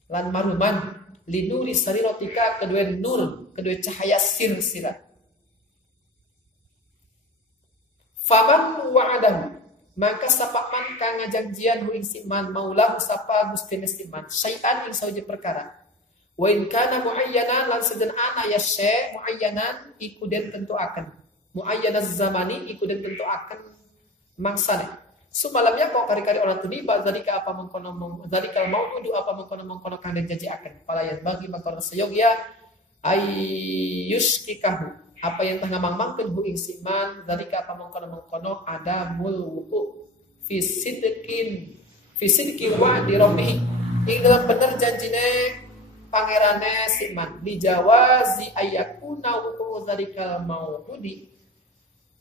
lan maruman linuri sariratika kedua nur kedua cahaya sira faman wa'adahu maka sapa man kang ngajanjian hu ing siman maulah sapa Gusti siman syai'an ing sauje perkara. Wa in kana muayyanan lan sejen ana ya syai' muayyanan iku den tentu akan. Muayyanaz zamani iku den tentu akan mangsane. Sumalamnya kok kari-kari orang tadi bazalika apa mengkono zalikal mau'udu apa mengkono kang den janji akan. Pala yang bagi mengkono sayogya ayyuskikahu apa yang tengah mangmangkeun hu ing siman zalika apa mengkono ada mulwuku fi sidqi wa'di rabbih ing dalam bener janjine pangerane siman dijawazi ayakuna wuku zalikal mau'udi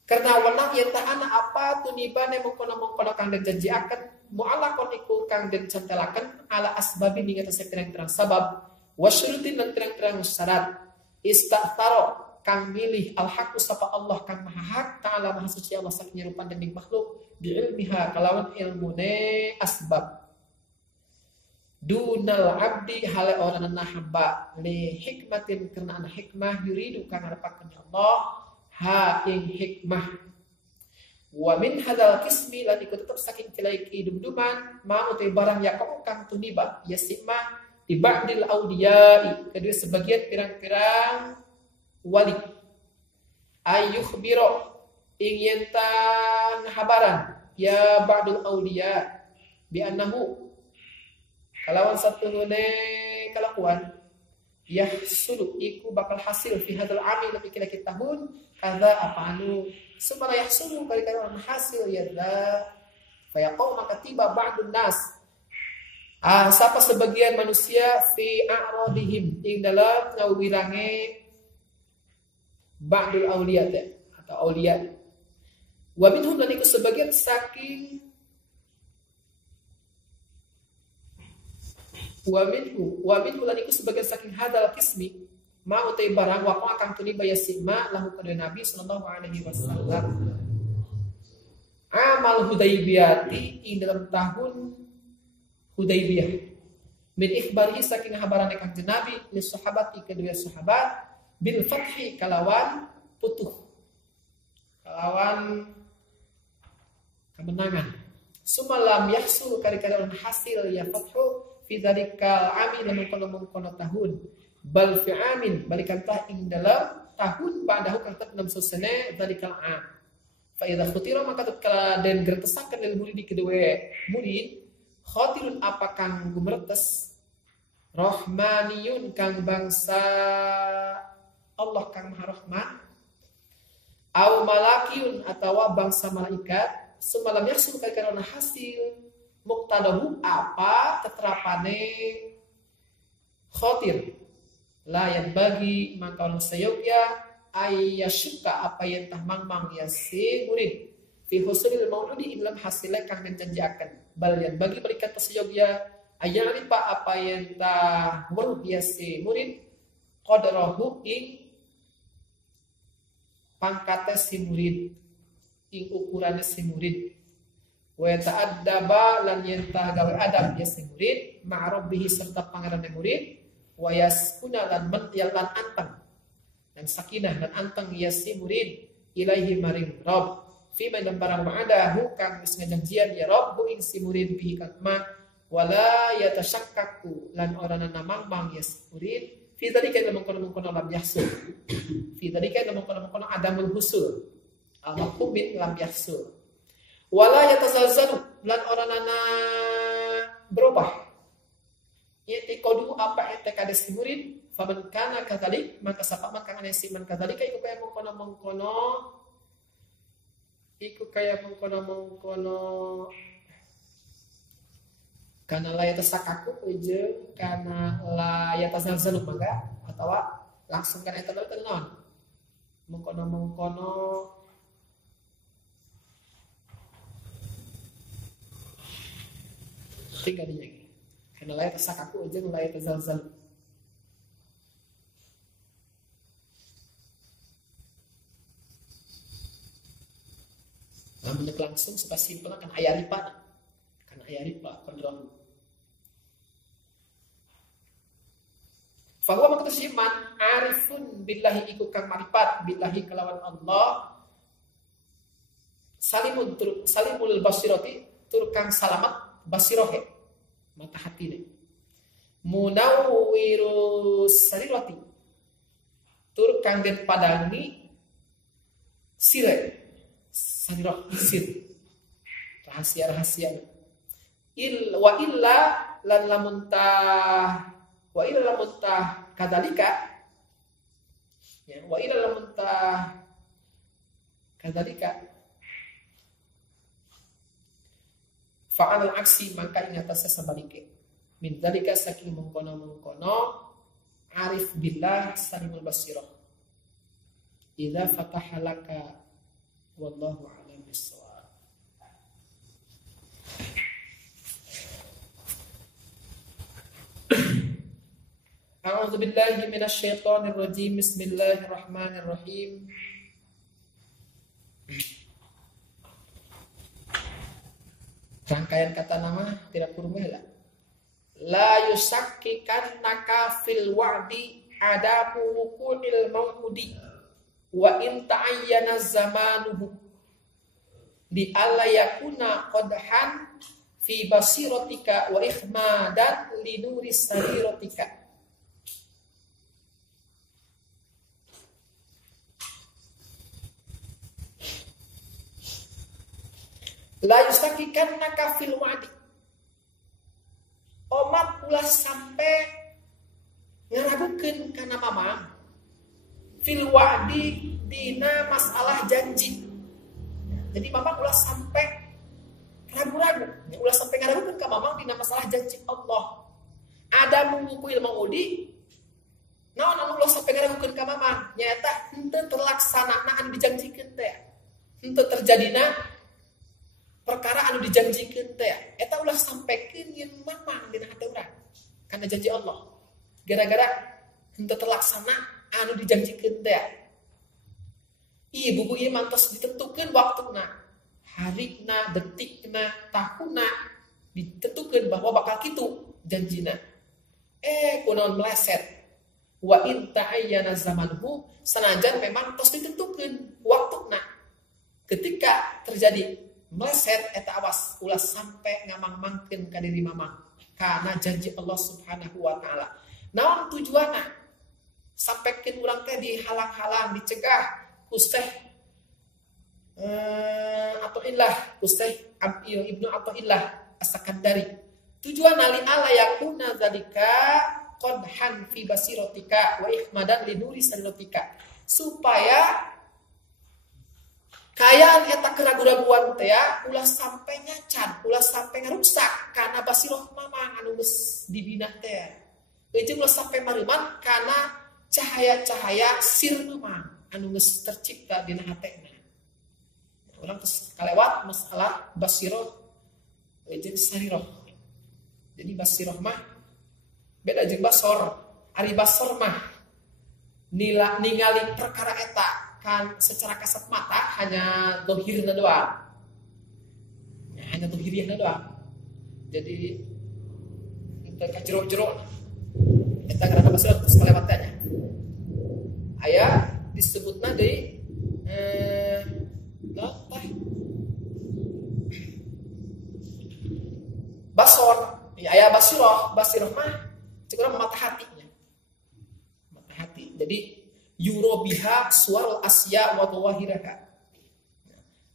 karena wenang yen ta ana apa tunibane mengkono kang den janji akan mu'allaqon iku kang den centelaken ala asbabi ning atase pirang-pirang sabab wasyurutin lan pirang-pirang syarat istahtaro kang milih al-haqu sapa Allah kang maha hak ta'ala maha suci Allah saking nyerupan dening makhluk bi ilmiha kalawan ilmune asbab dunal abdi hale orangna hamba li hikmatin karena ana hikmah yuridu kang ngarepaken Allah ha ing hikmah wa min hadzal qismi lan iku tetep saking tilaiki dumduman ma utai barang yakau kang tuniba yasimma di ba'dil audiyai kedua sebagian pirang-pirang wali ayyukhbiro ingin tan habaran ya ba'dul auliya bi annahu kalawan satulune kalakuan yahsulu iku bakal hasil fi hadzal ami lebih kira-kira tahun kada apa anu summa yahsulu kali kalawan hasil ya la fa yaqau maka tiba ba'dun nas sapa sebagian manusia fi a'radihim ing dalam ngawirange ba'dul awliya atau awliya wa minhum lan iku sebagian saking wa minhu lan iku sebagian saking hadal qismi ma utai barang wa akan tuni bayasima lahu kana Nabi sallallahu alaihi wasallam amal Hudaybiyati ing dalam tahun Hudaybiyah min ikhbarihi saking habaran kanjeng Nabi li sahabati kedua sahabat bil fathi kalawan putuh kalawan kemenangan sumalam yahsul kari-kari hasil ya fathu fi dzalikal ami lamun kono tahun bal fi amin balikan tah ing dalam tahun ba'dahu kang tetep susene dzalikal am fa idza khutira maka tatkala den gertesaken lil murid kedua murid khatirun apa kang gumertes rahmaniyun kang bangsa Allah kang maha rahman au malakiyun atawa bangsa malaikat semalam yahsul karena hasil muqtadahu apa keterapane khatir layan bagi maka sayogya ayyashuka apa yang tah mangmang ya si murid fi husnil mauludi dalam hasilnya kang janjiaken bal yan bagi berikat sayogya ayani pa apa yang tah weruh ya si murid qadrahu ing pangkate si murid ing ukurane si murid wa ta'addaba lan yentah gawe adab ya si murid ma'rabbihi serta pangeran murid wa yaskuna lan lan antang dan sakinah dan antang ya si murid ilaihi maring rabb fi man barang ma'adahu kang wis ngajanjian ya rabb ing si murid bihi kang ma wala yatashakkaku lan orana namang ya si murid fi dzalika mengkono lam yahsul fi dzalika mengkono adamul husul al-maqbul lam yahsul wala yatazalzalu lan orangana berubah yaitu kodu apa ente kades murid faman kana kadzalik maka sapa maka ane siman kadzalika iku kaya mengkono kana la yatasakaku jeung kana la yatazalzalu mangga atawa langsung kana eta teh naon mengkono tinggal dinya kana la yatasakaku jeung la yatazalzalu lamun langsung supaya simpel kan aya ripa kondrahu Fahuwa maksudnya man arifun billahi iku kang marifat billahi kelawan Allah salimul basirati tur kang salamat basirohe mata hatine munawwirus sarirati tur kang den padangi sire sariroh sir rahasia wa illa lan lamuntah wa ila lamuntah kadzalika ya wa ila lamuntah kadzalika fa'al aksi maka ing atas sabalike min dzalika saking mengkono arif billah salimul basirah idza fataha laka wallahu a'lam bissawab. A'udzubillahi minasyaitonirrajim. Bismillahirrahmanirrahim. Rangkaian kata nama tidak berubah lah. La yusakkikannaka fil wa'di adamu wuqu'il maw'udi wa in ta'ayyana zamanuhu li alla yakuna qadhan fi basiratika wa ikhmadan li nuri sariratika. La yusakkikannaka fil wa'di. Omat ulah sampai ngeragukeun kana mamang fil wa'di dina masalah janji. Jadi mamang ulah sampai ragu-ragu, ulah sampai ngeragukeun ka mamang dina masalah janji Allah. Ada mengukuil mangudi, naon anu ulah sampai ngeragukeun ka mamang nyaeta henteu terlaksana anu dijanjikeun teh. Henteu terjadina perkara anu dijanjikeun teh. Eta ulah sampekeun yen mamang dina hati urang kana janji Allah. Gara-gara henteu terlaksana anu dijanjikeun teh. Ibu ieu mantos ditentukeun waktuna, harina, detikna, tahunna ditentukeun bahwa bakal kitu janjina. Kunaon meleset. Wa in ta'ayyana zamanuhu, sanajan memang tos ditentukeun waktuna. Ketika terjadi meleset eta awas ulah sampai ngamang-mangkeun ka diri mamang kana janji Allah Subhanahu wa taala. Naon tujuanna? Sampaikeun urang teh dihalang-halang, dicegah ku Syekh Ibnu Athaillah As-Sakandari. Tujuanna li ala yakuna zalika qadhan fi basiratika wa ihmadan li nuri sariratika. Supaya kayaan eta keragu-raguan teh ulah sampai nyacan, ulah sampai ngaruksak kana basirah mamang anu geus dibina teh. Jeung ulah sampai mareuman kana cahaya-cahaya sir mamang anu geus tercipta dina hatena. Urang geus kalewat masalah basirah jeung sarirah. Jadi basirah mah beda jeung basor. Ari basor mah ningali perkara eta kan secara kasat mata hanya dohirna doang. Hanya dohirna doang. Jadi kita kajero-jero eta karena basirah terus kalewatannya. Aya disebutna deui basor. Ya aya basirah mah cek urang mata hatinya. Mata hati. Jadi yurobiha sual asya wa dhawahiraha.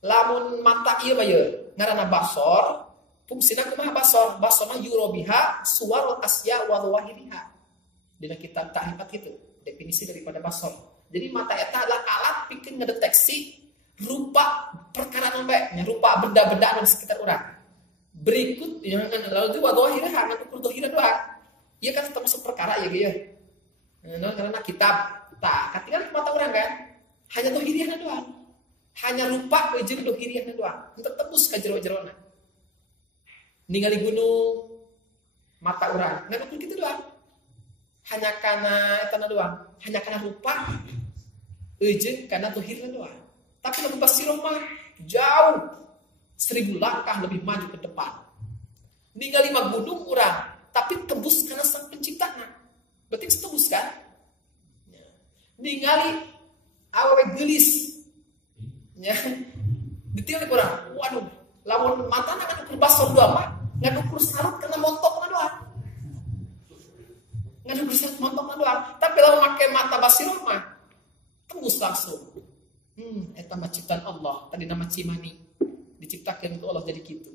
Lamun mata ieu mah ye ngaranna basor, fungsina kumaha basor? Basor mah yurobiha sual asya wa dhawahiriha. Dina kitab Ta'rifat itu definisi daripada basor. Jadi mata eta adalah alat pikeun ngedeteksi rupa perkara anu bae, rupa benda-benda anu di sekitar urang. Berikut yang lalu wa dhawahiraha anu ukur dhahira doang. Ieu kan termasuk perkara ya ge. Karena kitab tak, ketika mata orang kan hanya dohiriahna doang, hanya rupa jeung dohiriahna doang, untuk tembus ka jero-jerona. Ningali gunung, mata orang, nggak ukur gitu doang, hanya karena etana doang, hanya karena rupa, jeung karena dohirna doang. Tapi lamun basirah mah jauh 1000 langkah lebih maju ke depan. Ningali mah gunung urang, tapi tembus karena sang penciptana. Berarti tembus kan? Ningali awewe geulis nya ditilik urang, waduh lamun matana kan ukur basor doang mah ngan ukur sarut kana montokna doang, ngan ukur sarut montokna doang. Tapi lamun make mata basirah mah tembus langsung. Eta mah ciptaan Allah, tadi nama cimani diciptakeun ku Allah jadi kitu.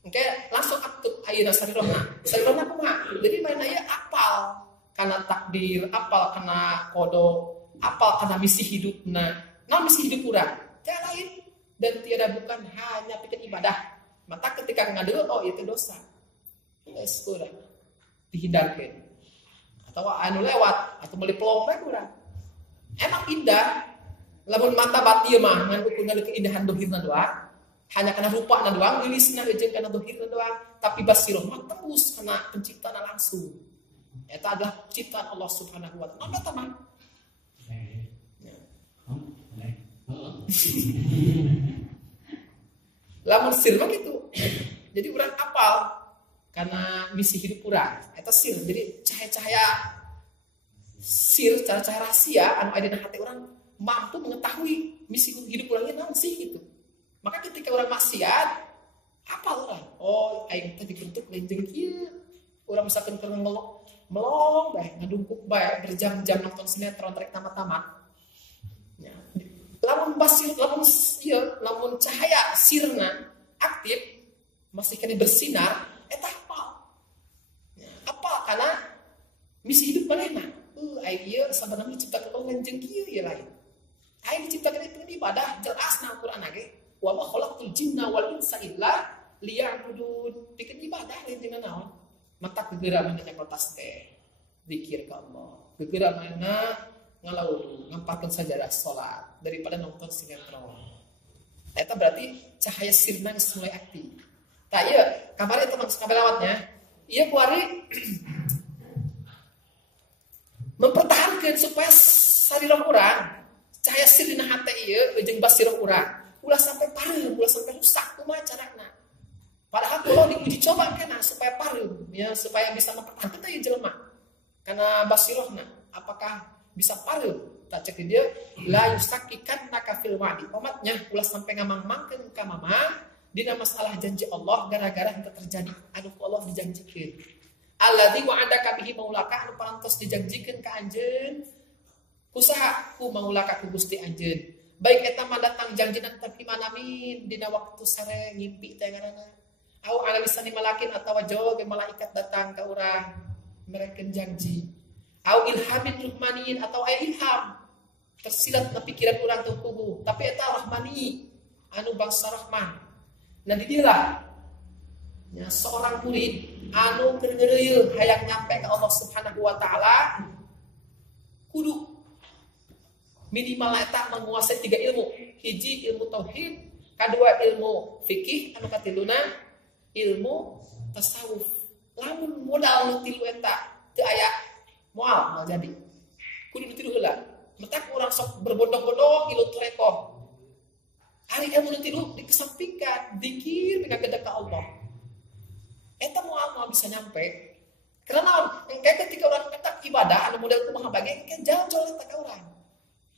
Engke langsung aktif ayeuna sarirahna kumaha? Jadi main aya apal karena takdir, apal karena kodo, apal karena misi hidupna. Nah misi hidup urang teh lain dan tiada bukan hanya pikir ibadah. Maka ketika ngadeu itu dosa. Geus urang dihindarkeun. Atau anu lewat atau meuli pelong we urang. Emang indah lamun mata batin mah ngan ukur ngalih keindahan dohirna doang. Hanya karena rupana doang, wilisna jeung kana dohirna doang, tapi basirah mah tembus kana penciptana langsung. Eta adalah ciptaan Allah Subhanahu wa taala. Nanda tamang. Lamun sir mah gitu. Jadi urang apal karena misi hidup urang. Eta sir. Jadi cahaya-cahaya sir, cahaya rahasia anu aya dina hati urang mampu mengetahui misi hidup urangnya naon sih gitu. Maka ketika urang maksiat, apal urang. Oh, aing teh dibentuk lain jeung kieu. Urang misalkan keur melong bae, ngadungkuk bae berjam-jam nonton sinetron trek tamat-tamat. Ya. Lamun cahaya sirna aktif masih kena bersinar, eta apal. Ya, apal karena misi hidup manehna. Aing ieu sabanana diciptakeun Allah jeung kieu ieu lain. Aing diciptakeun itu ibadah jelasna Al-Qur'an ge. Wa ma khalaqtul jinna wal insa illa liya'budun. Bikin ibadah lain jeung naon? Mata gegera mana nyakotas teh zikir ke Allah. Gegera mana ngalaulu ngampatkeun sajadah salat daripada nonton sinetron. Eta berarti cahaya sirna geus mulai aktif. Tah ieu kamari eta maksud kabelawatnya. Ieu kuari mempertahankan supaya sarirah urang cahaya sir dina hate ieu jeung basirah urang ulah sampai pareum, ulah sampai rusak kumaha carana. Padahal kalau diuji coba kena supaya pareum ya, supaya bisa mempertahankan ieu jelema. Karena basirahna apakah bisa pareum? Tak cek dia la yusakkikannaka fil wa'di. Omatnya ulah sampai ngamang-mangkeun ka mama dina masalah janji Allah gara-gara henteu terjadi anu Allah dijanjikeun. Alladzi wa'adaka bihi maulaka anu parantos dijanjikeun ka anjeun kusaha ku maulaka ku Gusti anjeun. Baik eta mah datang janjina tapi manamin dina waktu sare ngimpi teh ngaranna. Au ala lisani malakin atawa jawa malaikat datang ka urang mereka janji. Au ilhamin rahmanin atau aya ilham tersilat na pikiran urang teu kubu tapi eta rahmani anu bangsa rahman. Nah didilah ya, seorang murid anu keur ngeureuyeuh hayang nyampe ka Allah Subhanahu wa taala kudu minimal eta menguasai 3 ilmu. Hiji ilmu tauhid, kadua ilmu fikih, anu katiluna ilmu tasawuf. Lamun modal nu tilu eta teu aya moal jadi. Kudu ditilu heula. Metak urang sok berbondong-bondong ilu turekoh. Ari ilmu nu tilu dikesampingkan, zikir pinagedek ka Allah. Eta moal bisa nyampe. Karena engke ketika urang eta ibadah anu model kumaha bage engke jaljol eta ka urang.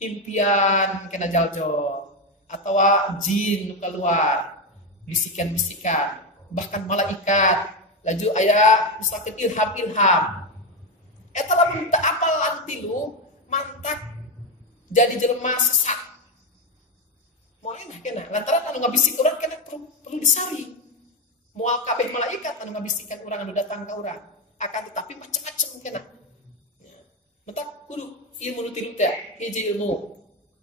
Impian kena jaljol atawa jin nu keluar, bisikan-bisikan, bahkan malaikat. Laju aya misalkan ilham-ilham. Eta lamun teu apal anu tilu mantak jadi jelema sesat. Moal enak kena lantaran anu ngabisik urang kena perlu disari. Moal kabeh malaikat anu ngabisikan urang anu datang ka urang. Akan tetapi macam-macam kena. Mentak kudu ilmu nu tilu teh hiji ilmu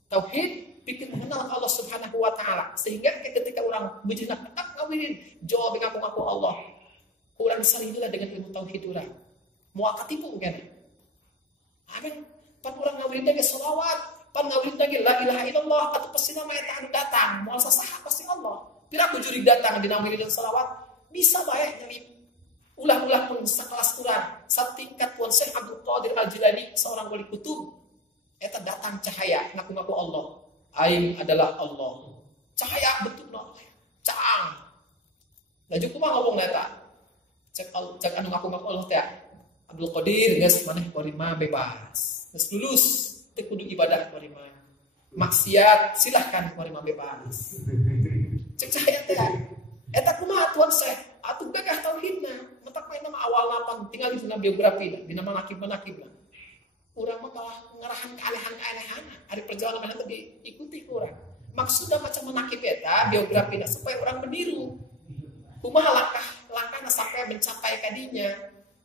tauhid bikin mengenal Allah Subhanahu wa taala sehingga ketika urang beujina petak ngawinin jawab ngaku-ngaku Allah. Urang saringeula dengan ilmu tauhid urang. Moal katipu kena. Amin. Pan urang ngawinin ge selawat, pan ngawinin ge la ilaha illallah atuh pasti nama eta anu datang moal sasaha pasti Allah. Pira ku jurig datang dina ngawinin selawat bisa bae nyali ulah-ulah pun sekelas urang satingkat Tuan Syekh Abdul Qadir Al-Jilani seorang wali kutub eta datang cahaya ngaku-ngaku Allah aing adalah Allah cahaya bentukna caang laju kumaha ngomong eta cek anu ngaku-ngaku Allah teh Abdul Qadir geus maneh korima bebas geus lulus teu kudu ibadah korima maksiat silahkan korima bebas cek cahaya teh eta kumaha Tuan Syekh atuh gagah tauhidna mentak main nama awal lapan tinggal di biografi di nama manakib urang mah malah ngarahan keanehan hari perjalanan mana tadi diikuti urang maksudnya macam manakib eta biografina supaya orang meniru kumaha langkah sampai mencapai kadinya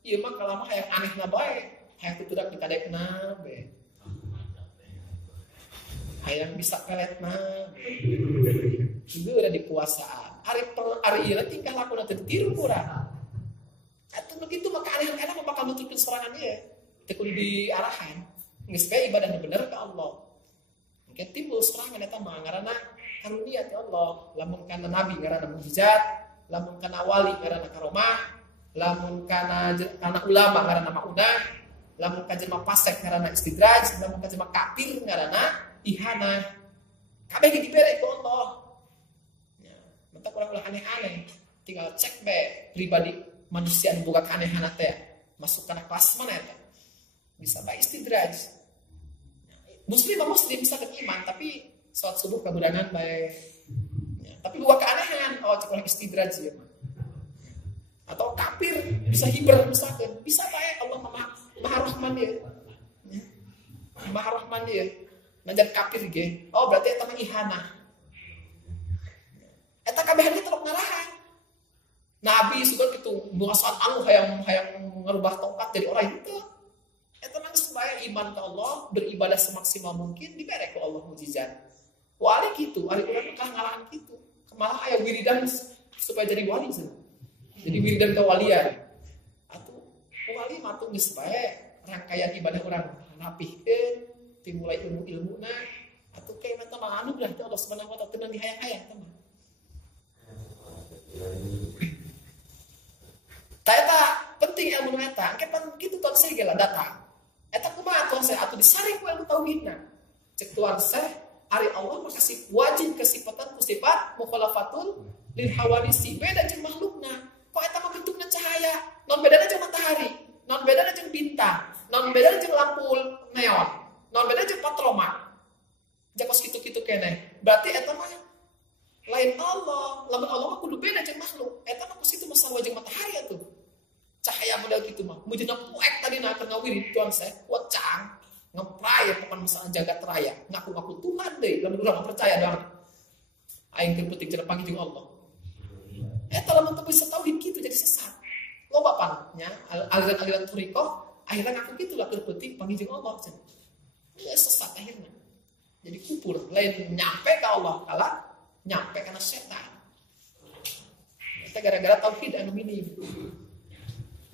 ieu mah kalau mah hayang anehna bae hayang tutudak dikadekna be hayang bisa peletna itu udah di puasaan hari ieu tingkah lakuna teu tiru urang atuh begitu maka aneh-aneh bakal nutupin serangan dia teu kudu diarahan geus bae ibadah bener ka Allah engke timbul serangan eta mah ngaranna karunia ti Allah lamun kana nabi ngaranna mukjizat lamun kana wali ngaranna karomah lamun kana ulama ngaranna maunah, lamun ka jelema fasik ngaranna istidraj, lamun ka jelema kafir ngaranna ihanah. Kabeh dibere ku Allah. Ya, mata ulah aneh-aneh. Tinggal cek be pribadi manusia anu boga kanehanna teh masuk kana kelas mana eta. Bisa bae istidraj. Muslim misalkan iman tapi salat subuh kagudangan bae. Ya, tapi boga keanehan, cek ulah istidraj ya mah. Atau kafir bisa hiber misalkan, bisa bae Allah Maha Rahman ya. Maha Rahman ya. Najan kafir ge. Berarti eta mah ihanah. Eta kabeh teh ngarahan. Nabi suka gitu, muasat anu hayang ngerubah tongkat jadi orang itu. Eta mah supaya iman ke Allah, beribadah semaksimal mungkin dibere ku Allah mukjizat. Wali gitu, ari urang teh ngalahan gitu. Malah aya wiridan supaya jadi wali cenah. Jadi wiridan kewalian. Atuh wali mah tuh geus bae rangkaian ibadah urang rapihkeun, dimulai ilmu-ilmuna. Atuh kae mah mah anugerah teh Allah Subhanahu wa taala teu dihayang-hayang teh. Eta penting ilmu eta, engke pan kitu tuan saya geula datang. Eta kumaha tuan saya atuh disaring ku ilmu tauhidna. Cek tuan saya, ari Allah makasih wajib kesifatan ku sifat mukhalafatul lil hawadisi beda jeung makhlukna. Kok eta mah bentukna cahaya, non bedana jeung matahari, non bedana jeung bintang, non bedana jeung lampu neon, non bedana jeung patroma. Jakos kitu-kitu keneh. Berarti eta mah lain Allah, lamun Allah mah kudu beda jeung makhluk. Eta mah kusitu mah sarua jeung matahari atuh. Cahaya model gitu mah. Mujudna puek tadi na keur ngawirid tuan saya, kuat cang, ngepray pokon misalnya jagat raya. Ngaku-ngaku Tuhan deui, lamun urang percaya dong. Aing keur penting cenah panggil jeung Allah. Eta lamun teu bisa tauhid kitu jadi sesat. Loba pan nya aliran-aliran thariqah akhirnya ngaku kitu lah keur penting panggil jeung Allah cenah. Sesat akhirnya. Jadi kupur, lain nyampe ke Allah, kalah nyampe karena setan. Kita gara-gara tauhid anu minim.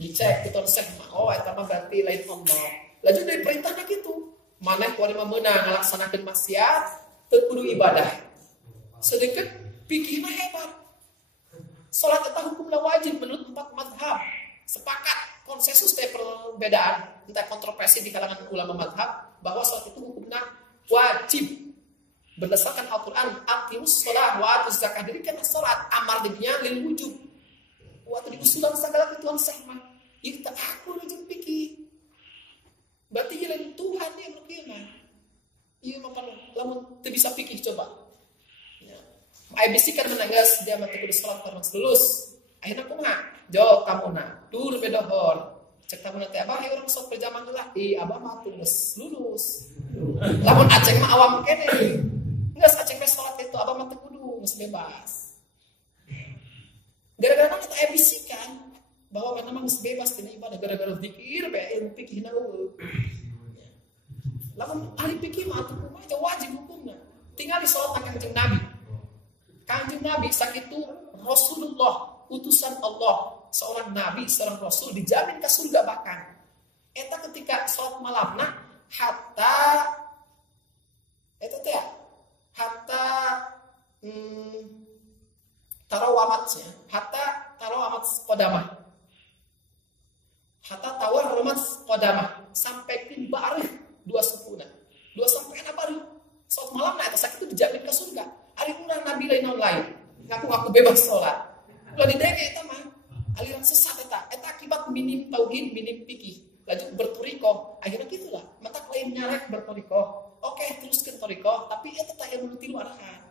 Dicek kita resep, eta mah berarti lain Allah. Lanjut dari perintahnya gitu. Maneh kuari meunang ngalaksanakeun maksiat teu kudu ibadah. Sedeket pikirna hebat. Salat eta hukumna wajib menurut 4 mazhab. Sepakat konsensus teh perbedaan, entah kontroversi di kalangan ulama mazhab bahwa salat itu hukumna wajib. Berdasarkan Al-Quran, aqimus sholat wa atuz zakah. Jadi karena sholat amar dinya lil wujub. Waktu diusulan segala ketuan sehmah. Itu aku jeung pikir. Berarti lain Tuhan yang berkiman. Iya mah lamun teu bisa pikir coba. Ya. Ai bisikan menanggas dia mah teu kudu sholat karena lulus. Akhirnya kumaha? Jawab kamuna. Dur bedohor. Cek kamuna teh abah urang sok berjamaah heula. Abah mah teu lulus. Lamun aceng mah awam kene. Nggak aceng sholat itu, abang mati kudu, nggak bebas. Gara-gara kita ebisikan bahwa mana mah nggak bebas tina ibadah, gara-gara zikir, ilmu fikih nahu. Lamun ahli fikih mah atuh kumaha wajib hukumna. Tinggal di sholat kanjeng Nabi. Kanjeng Nabi sakitu Rasulullah, utusan Allah, seorang Nabi, seorang Rasul dijamin ke surga bahkan. Eta ketika sholat malamna, hatta eta teh hatta tarawamatnya hatta tarawamat qadamah hatta tawarramat qadamah sampai ke barih 2 sepuna 2 sampai ana barih salat malam na eta sakitu dijamin ka surga ari urang nabi lain ngaku bebas salat ulah didenge eta mah aliran sesat eta akibat minim tauhid minim fikih lanjut bertorikoh akhirnya gitulah mata lain nyarek bertorikoh. Oke, teruskan torikoh, tapi eta teh ilmu tilu arahan.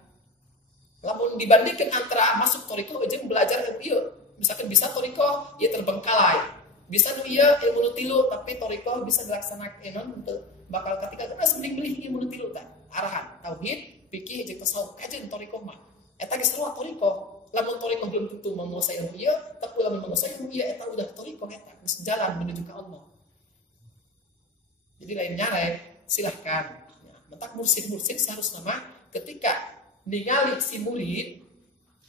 Lamun dibandingkan antara masuk torikoh jeung belajar ilmu ieu, misalkan bisa torikoh ieu terbengkalai. Bisa nu ieu ilmu tilu tapi torikoh bisa dilaksanakeun untuk bakal ketika terus mending ilmu tilu tah. Arahan tauhid, fikih jeung tasawuf kajen torikoh mah. Eta geus sarua torikoh. Lamun torikoh belum tentu menguasai ilmu ieu, tapi lamun menguasai ilmu ieu eta udah torikoh eta, geus jalan menuju ke Allah. Jadi lain nyarek, silahkan. Mentak mursid seharusnya mah ketika ningali si murid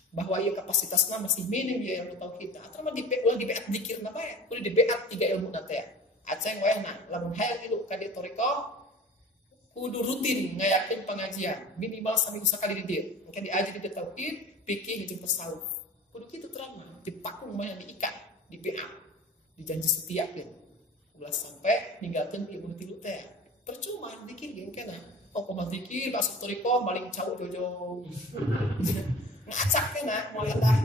bahwa ia kapasitasnya masih minim ya ilmu tauhid atau mah ulah di beat dikirna bae kudu di beat 3 ilmu na teh aceng wayahna lamun hayang ilu ka dieu thariqah kudu rutin ngayakeun pengajian minimal saminggu sakali di dieu engke diaji di tauhid fikih jeung tasawuf kudu kitu terang mah dipakung mah diikat di PA, dijanji setia gitu. Ulah sampai ninggalkan ibu tilu teh. Percuma dikir gitu kan. Oh kok dikir masuk toriko maling cau jojo. Ngacak kan mulai dah.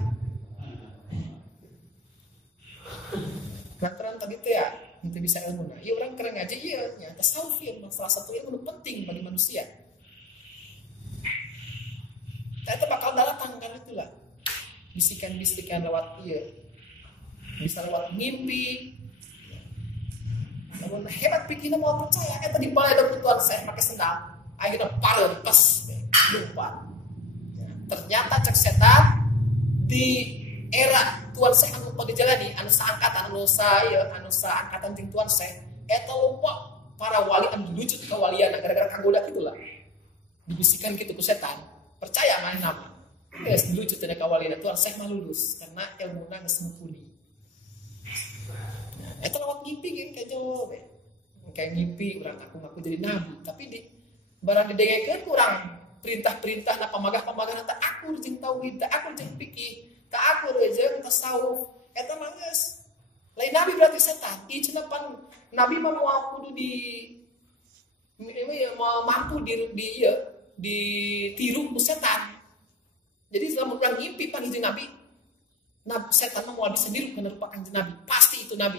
Lantaran tadi teh ya, nanti bisa ilmu. Nah, iya orang keren aja iya, ya tasawuf ya, salah satu ilmu penting bagi manusia. Itu bakal datang kan itulah. Bisikan-bisikan lewat iya. Bisa lewat mimpi. Namun hebat pikirnya mau percaya, tadi balai dari Tuhan saya pakai sendal. Akhirnya parah pas lupa. Ya, ternyata cek setan di era Tuhan saya anu pada jalani, anu seangkatan, anu seangkatan jeung Tuhan saya. Eta lupa para wali anu lucut kewalian gara-gara kagoda gitulah. Dibisikan gitu ku setan. Percaya mana nama? Yes, lucut ada kawalian Tuhan saya mah lulus karena ilmuna geus mumpuni. Nah, eta lewat ngimpi ge kayak jawab. Kayak ngimpi urang aku jadi nabi, tapi di barang didengekeun kurang perintah-perintah na pamagah-pamagah teh aku jeung tauhid, aku jeung fikih. Tak aku rejeng tasawuf eta mah geus lain nabi berarti setan. Ieu cenah pan nabi mah moal kudu di mampu ditiru ku setan. Jadi selama urang ngimpi pan jeung nabi, setan mah moal bisa niru kana rupa kanjeng nabi, pasti itu nabi.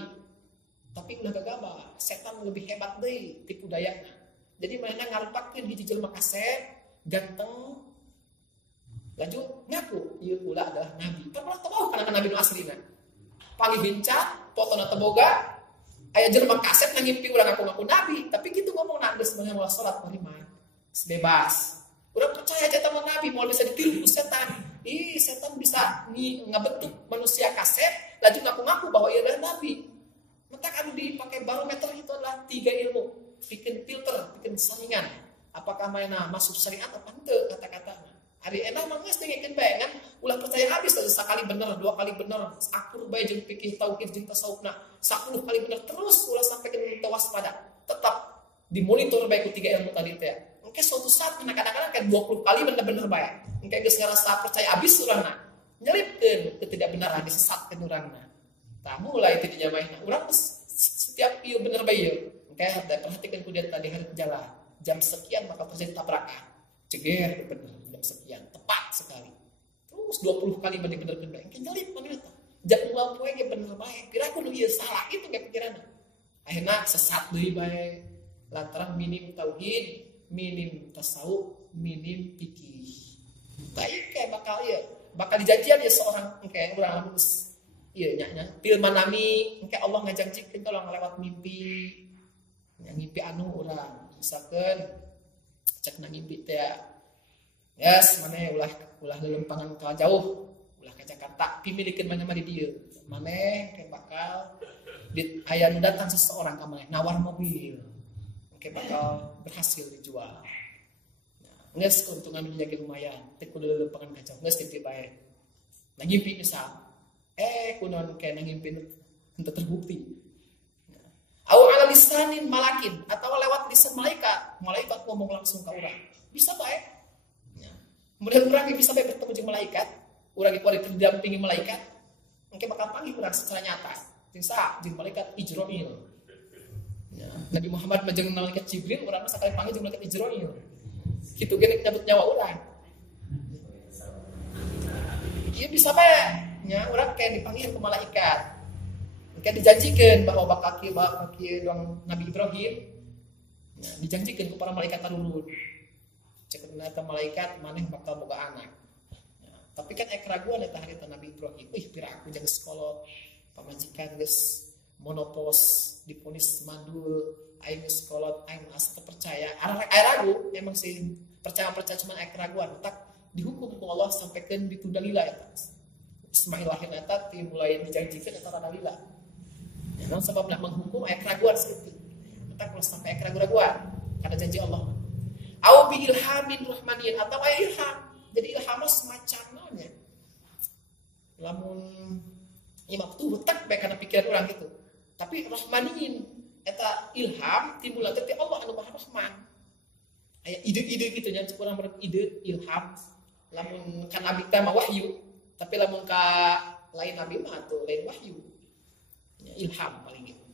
Tapi ulah gagaba, setan lebih hebat deui tipu dayana. Jadi mana ngarupakeun hiji jelema kasep ganteng lanjut ngaku ieu ulah adalah nabi. Pernah tahu kana nabi nu aslina. Panggih hincat, fotona teu boga. Aya jelema kasep ngimpi urang ngaku nabi, tapi kitu ngomongna geus mah salat beriman. Bebas. Urang percaya eta mah nabi, moal bisa ditiru ku setan. Ih, setan bisa ngabentuk manusia kasep, lanjut ngaku-ngaku bahwa ia adalah nabi. Mentak anu dipakai barometer itu adalah 3 ilmu. Bikin filter, bikin saringan. Apakah mana masuk syariat apa henteu kata-katana. Hari enak mah geus dengekeun bae kan ulah percaya habis tadi sekali bener, 2 kali bener, akur bae jeung fikih tauhid jeung tasawufna 10 kali bener terus ulah sampai ke waspada. Tetap dimonitor bae ku 3 ilmu tadi teh. Engke suatu saat kadang-kadang kayak 20 kali bener-bener bae. Engke geus ngarasa percaya habis urangna. Nyelipkeun ketidakbenaran disesatkeun urangna. Tah mulai teh dijamaihna. Urang setiap ieu bener bae ieu. Engke perhatikan ku dia tadi hari jalan. Jam sekian bakal terjadi tabrakan. Ceger bener jam sekian tepat sekali terus 20 kali bener-bener baik kan nyelip mana eta jam ulang poe ge bener bae piraku nu ieu salah itu ge pikiranna akhirna sesat deui bae lantaran minim tauhid minim tasawuf minim fikih baik kayak bakal dijanjian ya seorang engke urang geus ieu nya pil manami engke Allah ngajanjikeun kalau ngelewat mimpi ngimpi anu urang misalkeun cek na ngimpi teh yes, mana ulah lelempangan ka jauh, ulah ke Jakarta, pimilikeun mana di dieu. Maneh ke bakal aya nu datang seseorang ka maneh nawar mobil. Ke bakal berhasil dijual. Nah, geus keuntungan nu jadi lumayan, teh kudu lelempangan ka jauh, geus titip bae. Nah, ngimpi misal. Kunaon ke ngimpi henteu terbukti. Au ala lisanin malakin atau lewat lisan malaikat ngomong langsung ka urang. Bisa bae. Kemudian orang yang bisa bertemu dengan malaikat, orang yang didampingi malaikat, mungkin bakal panggil orang secara nyata. Jeung malaikat Ijroil. Ya, Nabi Muhammad jeung malaikat Jibril, orang sekali panggil jeung malaikat Ijroil. Kitu geuning nyabut nyawa orang. Ieu bisa bae, nya orang kayak dipanggil ke malaikat. Kayak dijanjikan bahwa bakal kieu doang Nabi Ibrahim. Nah, dijanjikan kepada malaikat tarulun. Cek ternyata malaikat maneh bakal boga anak. Ya, tapi kan keraguan eta harita Nabi Ibrahim. Pira aku jaga sekolah pamajikan geus monopos diponis mandul aing geus sekolah aing asa percaya. Arek ragu emang sih percaya cuma keraguan. Tak dihukum ku Allah sampaikeun ditunda lila eta. Ismail lahir eta mulai dijanjikeun eta rada lila. Ya, naon sabab nak menghukum keraguan seperti. Tak kalau sampai keraguan ada janji Allah. Au bi ilhamin rahmanin atau ilham. Jadi ilham semacam naonnya. Lamun imam tuh tak bae kana pikiran urang gitu. Tapi rahmanin eta ilham timulan teh Allah anu Maha Rahman. Aya ide-ide kitu nya urang ide ilham. Lamun kan nabi teh mah wahyu, tapi lamun ka lain nabi mah atuh lain wahyu. ilham paling gitu.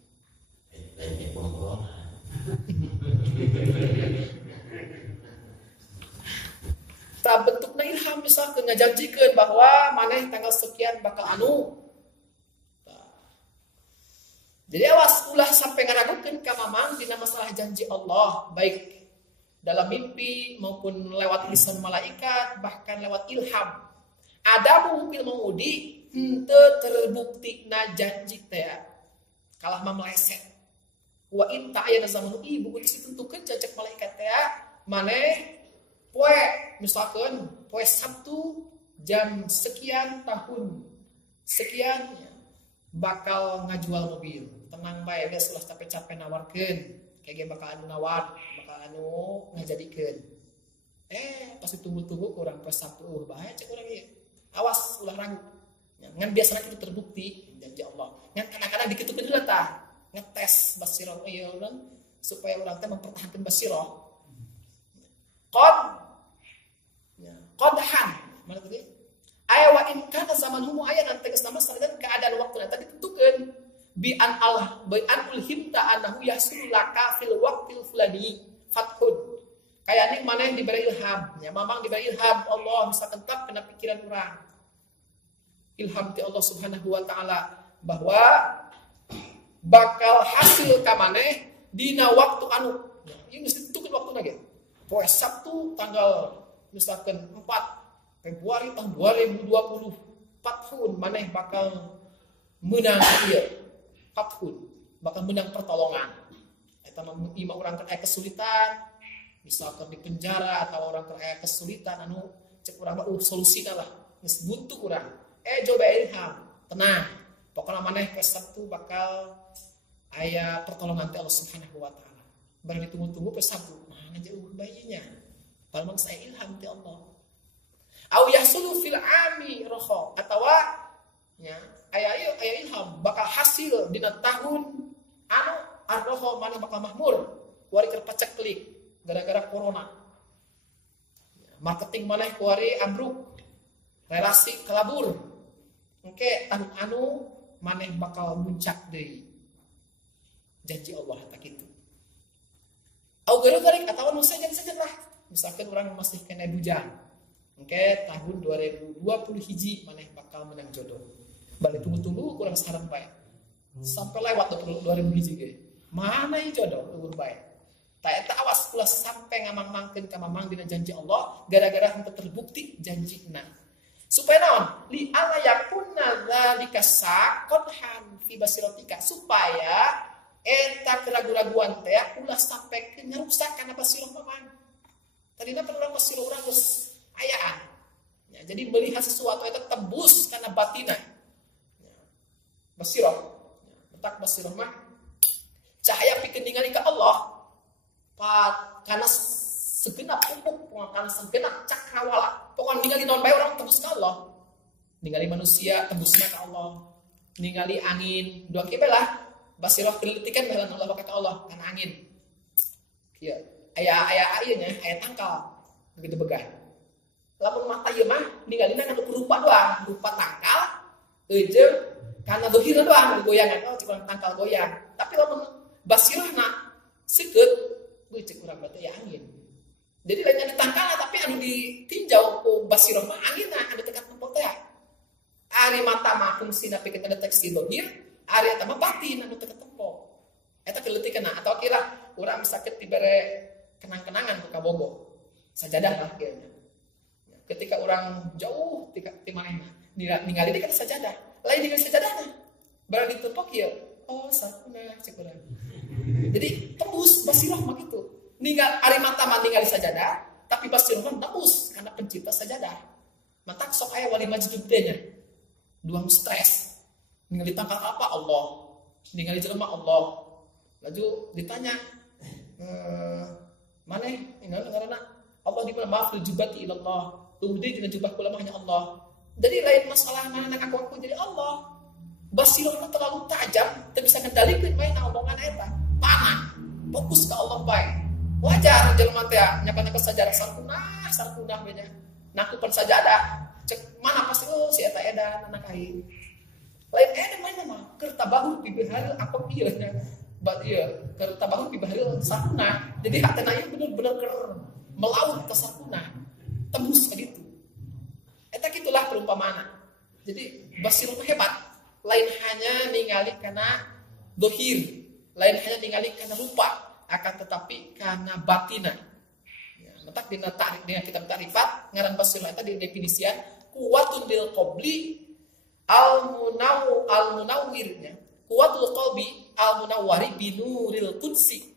Tak bentukna ilham misalkan ngajanjikeun bahwa maneh tanggal sekian bakal anu. Jadi awas ulah sampai ngaragukeun ka mamang dina masalah janji Allah, baik dalam mimpi maupun lewat lisan malaikat, bahkan lewat ilham. Ada mungkin mengudi henteu terbuktina janji teh kalah mah meleset. Wa in ta'ayana zamanu buku ditentukeun cacak malaikat teh maneh poe misalkan poe Sabtu jam sekian tahun sekian bakal ngajual mobil. Tenang bae geus ulah capek-capek nawarkeun. Kayak bakal anu nawar, bakal anu ngajadikeun. Pas ditunggu-tunggu kurang pas Sabtu bahaya cek urang ieu. Awas ulah ragu. Ngan biasana itu terbukti janji Allah. Ngan kadang-kadang diketukeun heula tah. Ngetes basirah ieu urang supaya urang teh mempertahankan basirah. Qadhan. Mana tadi? Aya wa in kana zamanuhu aya nanti geus nama sanajan keadaan waktu tadi ditentukeun bi an ulhimta annahu yahsul laka fil waqtil fulani fathun. Kayak maneh diberi ilham, ya mamang diberi ilham Allah bisa kentap kena pikiran urang. Ilham ti Allah Subhanahu wa taala bahwa bakal hasil ka maneh dina waktu anu. Ya, ieu geus ditentukeun waktuna ge. Poe Sabtu tanggal misalkan 4 Februari tahun 2020 fathun maneh bakal menang ieu. Fathun bakal menang pertolongan. Eta mah imah urang teh kesulitan, misalkan di penjara atau orang teh kesulitan anu cek urang mah solusina lah. Geus buntu urang. Coba ilham, tenang. Pokokna maneh ke Sabtu bakal aya pertolongan ti Allah Subhanahu wa taala. Barang ditunggu-tunggu ke Sabtu, mana jauh bayinya. Padahal saya ilham ti Allah. Au yahsulu fil ami roho atawa nya aya ilham bakal hasil dina tahun anu arroho mana bakal makmur kuari keur paceklik gara-gara corona. Marketing maneh kuari ambruk, relasi kelabur. Engke tahun anu maneh bakal muncak deui. Janji Allah tak kitu. Au gara-gara atawa nu saja lah. Misalkan orang masih kena bujang. Oke, tahun 2020 hiji maneh bakal menang jodoh. Balik tunggu-tunggu kurang saran bae. Sampai lewat 2000 hiji ge. Mana ieu jodoh ulun bae. Ta eta awas ulah sampai ngamang-mangkeun ka mamang dina janji Allah gara-gara henteu terbukti janjina. Supaya naon? Li alla yakunna dzalika saqadhan fi basiratika supaya eta keraguan-raguan teh ulah sampai ke ngerusak kana basirah mamang. Tadina pernah basirah urang geus ayaan. Ya, jadi melihat sesuatu itu tembus karena batinah. Ya, basirah. Ya, letak basirah mah cahaya pikeun ningali ka Allah. Karena segenap pupuk, karena segenap cakrawala. Pokoknya ningali naon bae urang tembus ka Allah. Ningali manusia tembusna ka Allah. Ningali angin, dua kieu lah. Basirah kelitikan bae Allah ka Allah kana angin. Kieu. Aya ieu nya, aya tangkal. Begitu begah. Lamun mata ieu mah ningalina kana rupa doang, rupa tangkal jeung kana dohirna doang goyangan cuma tangkal goyang. Tapi lamun basirahna seukeut cek urang berarti ya angin. Jadi lainnya ditangkal tapi anu ditinjau ku basirah mah anginna anu dekat tempat teh. Ari mata mah fungsina pikeun deteksi dohir, ari eta mah batin anu dekat tempat. Eta keleutikna atau kira urang misakeun tibere kenang-kenangan ku kabogo. Sajadah lah kayaknya. Ketika orang jauh ti manehna ningali deui kana sajadah lain dengan sajadahna barang ditempok ieu sakuna cek urang. Jadi tembus basirah mah kitu ninggal ari mata mah ningali sajadah tapi basirah mah tembus karena pencipta sajadah matak sok aya wali majdud teh nya duang stres ningali tangkal apa Allah ningali jelema Allah laju ditanya maneh inggal ngaranna Allah di mana maaf jubati ilallah tuhdi dengan jubah kula hanya Allah. Jadi lain masalah mana nak aku jadi Allah. Basirahna terlalu tajam, teu bisa kendalikeun main omongan eta. Panah, fokus ke Allah bae. Wajar jelema teh nyapa-nyapa sajadah sarkunah we nya. Nakupan sajadah. Cek mana pasti si eta edan anak ai. Lain ada mana mah kertabahu pibahal apa ieu nya. Bat ieu kertabahu pibahal sakuna. Jadi hatena ieu bener-bener melaut ke sakuna. Tembus ka ditu. Eta kitulah perumpamaan. Jadi basirun hebat. Lain hanya ningali kana dohir, lain hanya ningali kana rupa, akan tetapi kana batina. Ya, letak dina tarik dengan kitab Ta'rifat ngaran basirun eta didefinisian kuwatun bil qabli al munawwirnya. Kuwatul qalbi al munawwari binuril qudsi.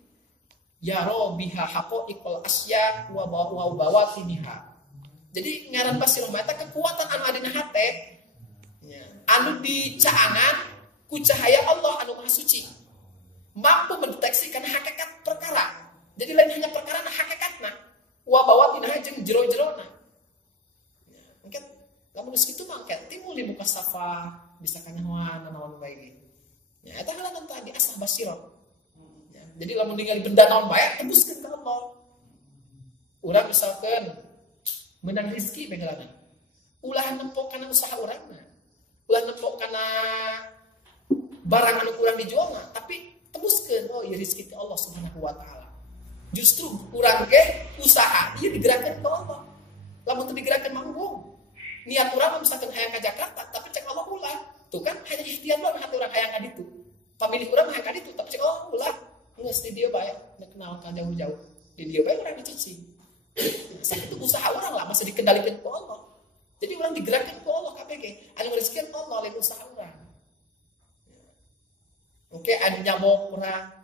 Yaro biha haqaiqal asya wa bawatiniha. Jadi ngaran basirun eta kekuatan anu adi na hate anu dicaangan ku cahaya Allah anu maha suci, mampu mendeteksi kana hakikat perkara. Jadi lain hanya perkara na hakikatna wa bawatina jeung jero-jerona. Mungkin lamun geus kitu mah engke timbul di muka safa bisa kanyahoan naon bae gitu. Ya eta heula tadi asah basirah. Ya, jadi lamun ningali benda naon bae tembuskeun ka Allah. Urang misalkan menang rezeki begalana. Ulah nempok kana usaha urangna. Ulah nempok kana barang anu kurang dijualna, tapi tebuskeun oh ieu rezeki Allah Subhanahu wa taala. Justru urang ge usaha ieu digerakkeun ka Allah. Lamun teu digerakkeun manggung. Niat urang misalkan hayang ka Jakarta, tapi cek Allah ulah. Tuh kan hanya ikhtiar doang hati urang hayang ka ditu. Pamilih urang hayang ka ditu, tapi cek Allah ulah. Geus di dieu bae, kenal ka jauh-jauh. Di dieu bae urang dicuci. Sakitu usaha urang lah masih dikendalikan ku Allah. Jadi orang digerakkan ku Allah KPG. Anu rezeki Allah lain usaha urang. Oke, anu nyamuk urang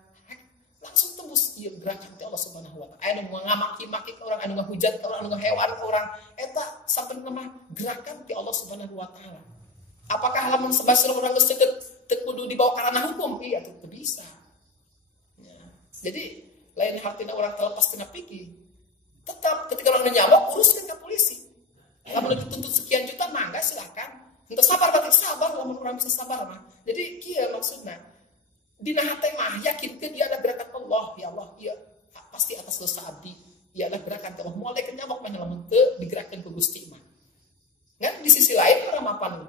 langsung tembus ieu gerakan ti Allah Subhanahu wa taala. Anu ngamaki-maki ka urang, anu ngahujat ka urang, anu ngahewan ka urang, eta sampeun mah gerakan ti Allah Subhanahu wa taala. Apakah lamun sebasar urang geus teu kudu dibawa ka ranah hukum? Iya, teu bisa. Ya. Jadi lain hartina urang terlepas tina pikir. Tetap ketika orang nyamuk uruskan ke polisi. Lamun dituntut sekian juta mangga silakan. Entah sabar batik sabar, lamun orang bisa sabar mah. Jadi kieu maksudna. Dina hate mah yakinkeun ieu adalah gerakan Allah, ya Allah, ieu pasti atas dosa abdi. Ieu adalah gerakan Allah. Moal dek nyamuk mah lamun teu digerakkeun ku Gusti mah. Ngan di sisi lain urang mapan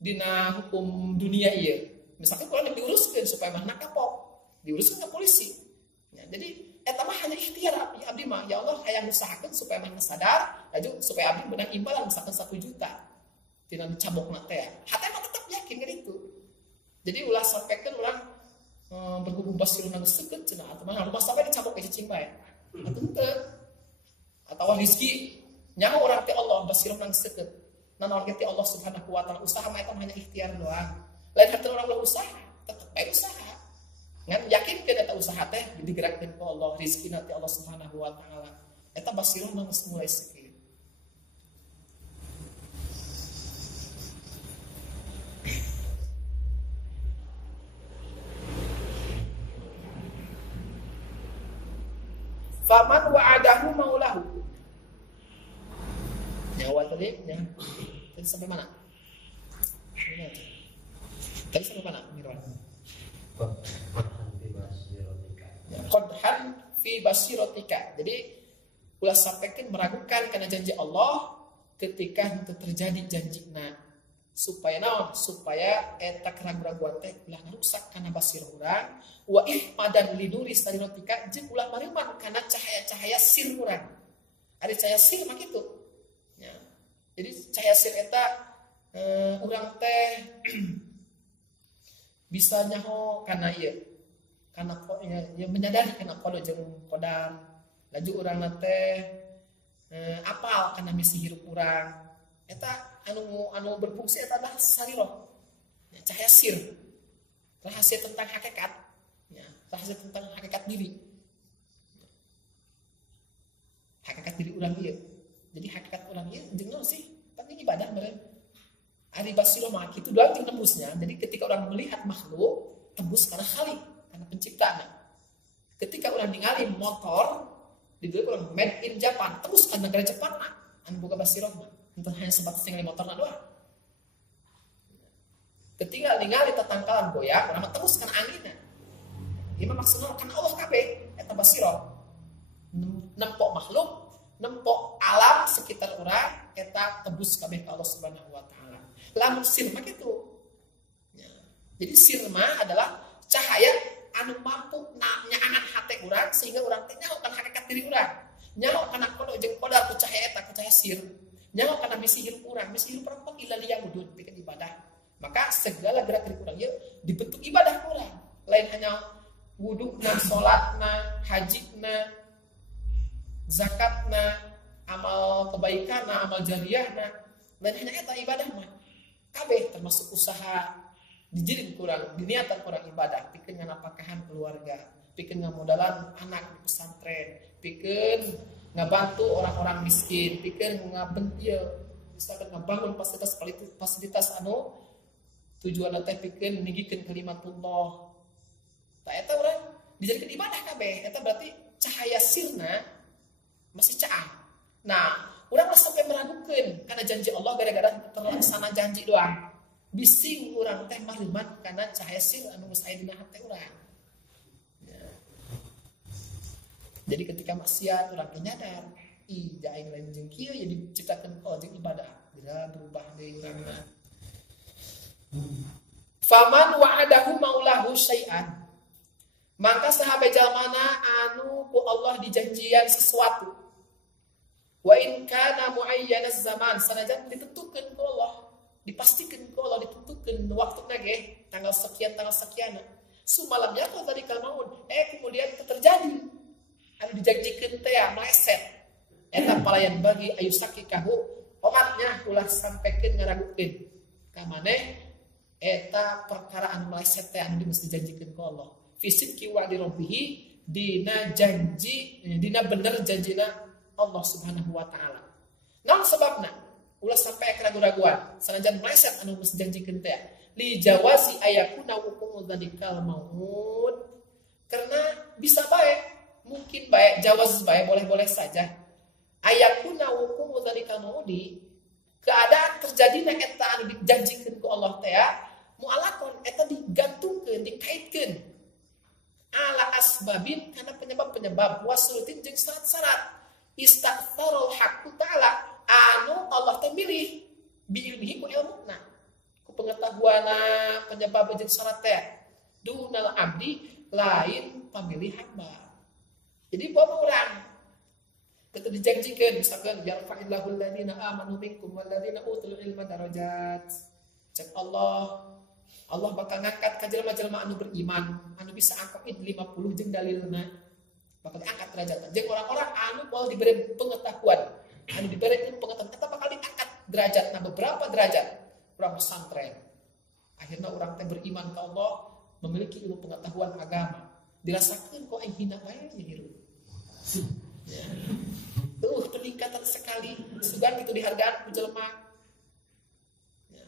dina hukum dunia ieu. Misalkan urang diuruskeun supaya mah nakapok, diuruskeun ke polisi. Ya, jadi eta mah hanya ikhtiar abdi mah ya Allah hayang usahakeun supaya mana sadar laju supaya abdi menang imbalan misalkan 1 juta tina dicabokna teh hate mah tetap yakin kan itu. Jadi ulah sampaikan urang berhubung basirun geus seukeut cenah atawa rumah sampai dicabok ke cicing bae atuh teu atawa rezeki nyaho urang teh Allah basirun geus seukeut nanaon ge ti Allah Subhanahu wa taala usaha mah eta hanya ikhtiar doang lain hate urang ulah usaha tetep bae usaha ngan yakinkeun eta usaha teh digerakkeun ku Allah rezeki nanti Allah Subhanahu wa taala eta basirah mah geus mulai sakieu. Faman wa'adahu maulahu. Nyawa tadi ya. Tadi sampai mana? Tadi sampai mana? Mirwan. Qadhan fi basiratika. Jadi ulah sampaikan meragukan karena janji Allah ketika itu terjadi janjina supaya naon? Supaya eta keraguan teh ulah rusak karena basir urang wa ihmadan liduri sariratika jeung ulah mariman karena cahaya-cahaya sir urang. Ada cahaya sir mah kitu. Ya. Jadi cahaya sir eta urang teh bisa nyaho karena ieu karena ya menyadari karena kodo jeung kodam laju urang teh apal karena misi hirup urang eta anu berfungsi eta adalah sariro ya, cahaya sir rahasia tentang hakikat ya, rahasia tentang hakikat diri urang ieu jadi hakikat urang ieu jeung naon sih penting ibadah meureun ari basiro mah kitu doang jeung tembusnya jadi ketika orang melihat makhluk tembus karena khalik karena penciptaan. Ketika orang ningali motor di dulu orang made in Japan, terus kan negara Jepang mah, anu boga basirah mah, entah hanya sebatas ningali motorna doang. Ketika ningali tatangkalan goyang, orang mah terus kan anginna. Ieu maksudna kan Allah kabeh eta basirah. Nempok makhluk, nempok alam sekitar urang eta tebus kabeh ka Allah Subhanahu wa taala. Lamun sir mah kitu. Jadi sirna adalah cahaya anu mampu nyaangan hati urang sehingga urang teh nyaho kana hakikat diri urang. Nyaho kana kodo jeung kodar ku cahaya eta ku cahaya sir. Nyaho kana misi hirup urang pun ila liya'budun pikeun ibadah. Maka segala gerak-gerik urang ieu dibentuk ibadah urang. Lain hanya wudukna, salatna, hajina, zakatna, amal kebaikanna, amal jariyahna, lain hanya eta ibadah mah. Kabeh termasuk usaha dijadiin kurang, diniatan kurang ibadah, pikeun nganapakehan keluarga, pikeun ngamodalan anak di pesantren, pikeun ngabantu orang-orang miskin, pikeun misalkan ngabangun fasilitas anu tujuan teh pikeun ninggikeun kalimatullah. Tah eta urang dijadikeun ibadah kabeh, eta berarti cahaya sirna masih caah. Nah, urang sampai meragukeun karena janji Allah gara-gara terlaksana janji doang. Bising urang teh mahlimat karena cahaya sir anu geus aya dina hate urang. Ya. Jadi ketika maksiat urang teh nyadar, aing lain jeung kieu ya diciptakeun jeung ibadah. Bila berubah deui urangna. Faman wa'adahu maulahu syai'an. Maka sahabat jalmana anu ku Allah dijanjian sesuatu. Wa in kana muayyanaz zaman, sanajan ditentukeun ku Allah. Dipastikan ku Allah ditentukan waktu nage tanggal sekian sumalamnya kau tadi kalmaun kemudian terjadi ada dijanjikan teh meleset eta palayan bagi ayu sakikahu omatnya ulah sampaikan ngaragukeun ka maneh eta perkara anu meleset teh anu mesti dijanjikeun ku Allah fisik kiwa di rabbihi dina janji dina bener janjina Allah Subhanahu wa taala. Naon sebabna? Ulah sampai keraguan-raguan sanajan meleset anu geus janjikeun teh li jawazi ayakuna hukumu dzalikal maut karena bisa baik mungkin baik jawaz baik boleh-boleh saja ayakuna hukumu dzalikal maudi keadaan terjadina eta anu dijanjikeun ku Allah teh mu'alaqon eta digantungkeun dikaitkeun ala asbabin kana penyebab-penyebab wasurutin jeung syarat-syarat istaghfarul haqqu ta'ala anu Allah teh milih bi ilmihi ku ilmuna ku pengetahuana penyebab jeung syarat teh dunal abdi lain pamilih hamba. Jadi bawa urang ketu dijanjikeun misalkan yarfa'illahu alladziina aamanu minkum walladzina utul ilma darajat. Cek Allah bakal ngangkat ka jelema-jelema anu beriman anu bisa angkat 50 jeung dalilna bakal diangkat derajatna jeung orang-orang anu bakal diberi pengetahuan anu diberikan pengetahuan kita bakal diangkat derajat. Nah beberapa derajat orang pesantren akhirnya orang teh beriman ke Allah memiliki ilmu pengetahuan agama dirasakan kok aing hina bae hirup ya. Peningkatan sekali sugan itu dihargaan ku jelema ya.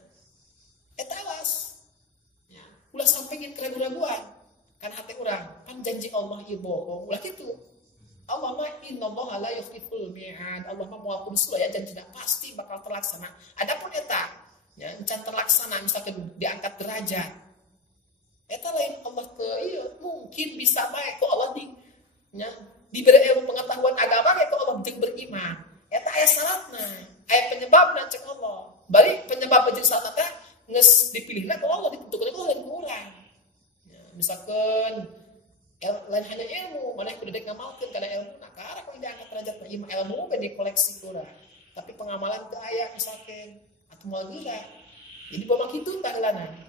Eta awas ya. Ulah sampengin keraguan-raguan kan hati orang kan janji Allah ieu bohong ulah kitu. Allah mah innallaha la yukhliful mi'ad. Allah mah moal kudu ya janjina pasti bakal terlaksana. Adapun eta ya encan terlaksana misalkan diangkat derajat. Eta lain Allah ke ieu mungkin bisa bae ku Allah diberi ilmu pengetahuan agama ke Allah jeung beriman. Eta aya syaratna, aya penyebabna cek Allah. Bari penyebab jeung syaratna teh geus dipilihna ku Allah ditentukeun ku Allah ku urang. Ya, misalkan lain hanya ilmu, mana yang kudu dek ngamalkeun kana ilmu, nah karena kok diangkat derajat ilmu kan dikoleksi kurang. Tapi pengamalan teu aya misalkan atau moal geura. Jadi bawa kitu tah heulana.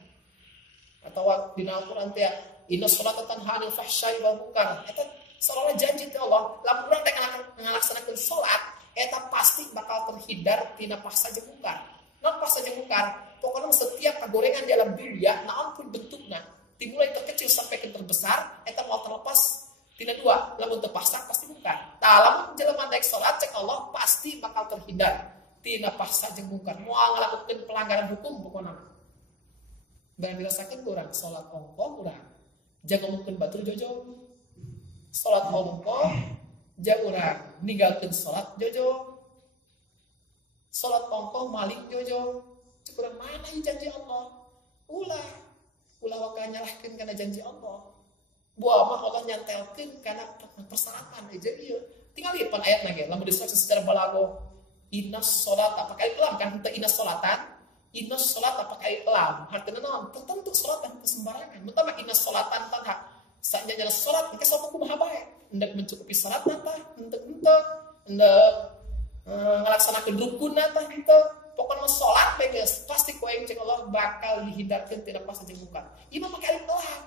Atau dina Al-Qur'an teh inna sholata tanha 'anil fahsya'i wal munkar. Eta seolah janji teh Allah, lamun urang teh ngalaksanakeun salat, eta pasti bakal terhindar tina fahsya jeung munkar. Naon fahsya jeung munkar? Pokoknya setiap kagorengan di alam dunia, naon pun bentukna, dimulai terkecil sampai ke terbesar, eta mau terlepas tina dua, lamun teu pasak pasti munkar. Tah lamun jelema daek salat cek Allah pasti bakal terhindar tina fahsya jeung munkar. Moal ngalakukeun pelanggaran hukum pokona. Dan dirasakeun urang salat ongkoh urang, jaga ngomongkeun batur jojo. Salat ongkoh jaga urang ninggalkeun salat jojo. Salat ongkoh maling jojo. Cek urang mana ieu janji Allah? Ulah wakal nyalahkeun kana janji Allah. Buah mah Allah nyantelkeun kana persyaratan aja ieu. Tinggal lihat ayatna ge lamun disebut secara balaghah. Innas sholata pakai lam kan teu innas sholatan Inna sholat pakai lam. Artinya naon? Tertentu sholat dan sembarangan. Mentama inna sholatan tanha. Saatnya jalan sholat, maka sholat kumaha bae. Hendak mencukupi sholat nata, hendak ngelaksanakan rukun nata, pokoknya sholat beges. Pasti kau yang Allah bakal dihindarkan tidak pas aja muka. Ima pakai alif lam.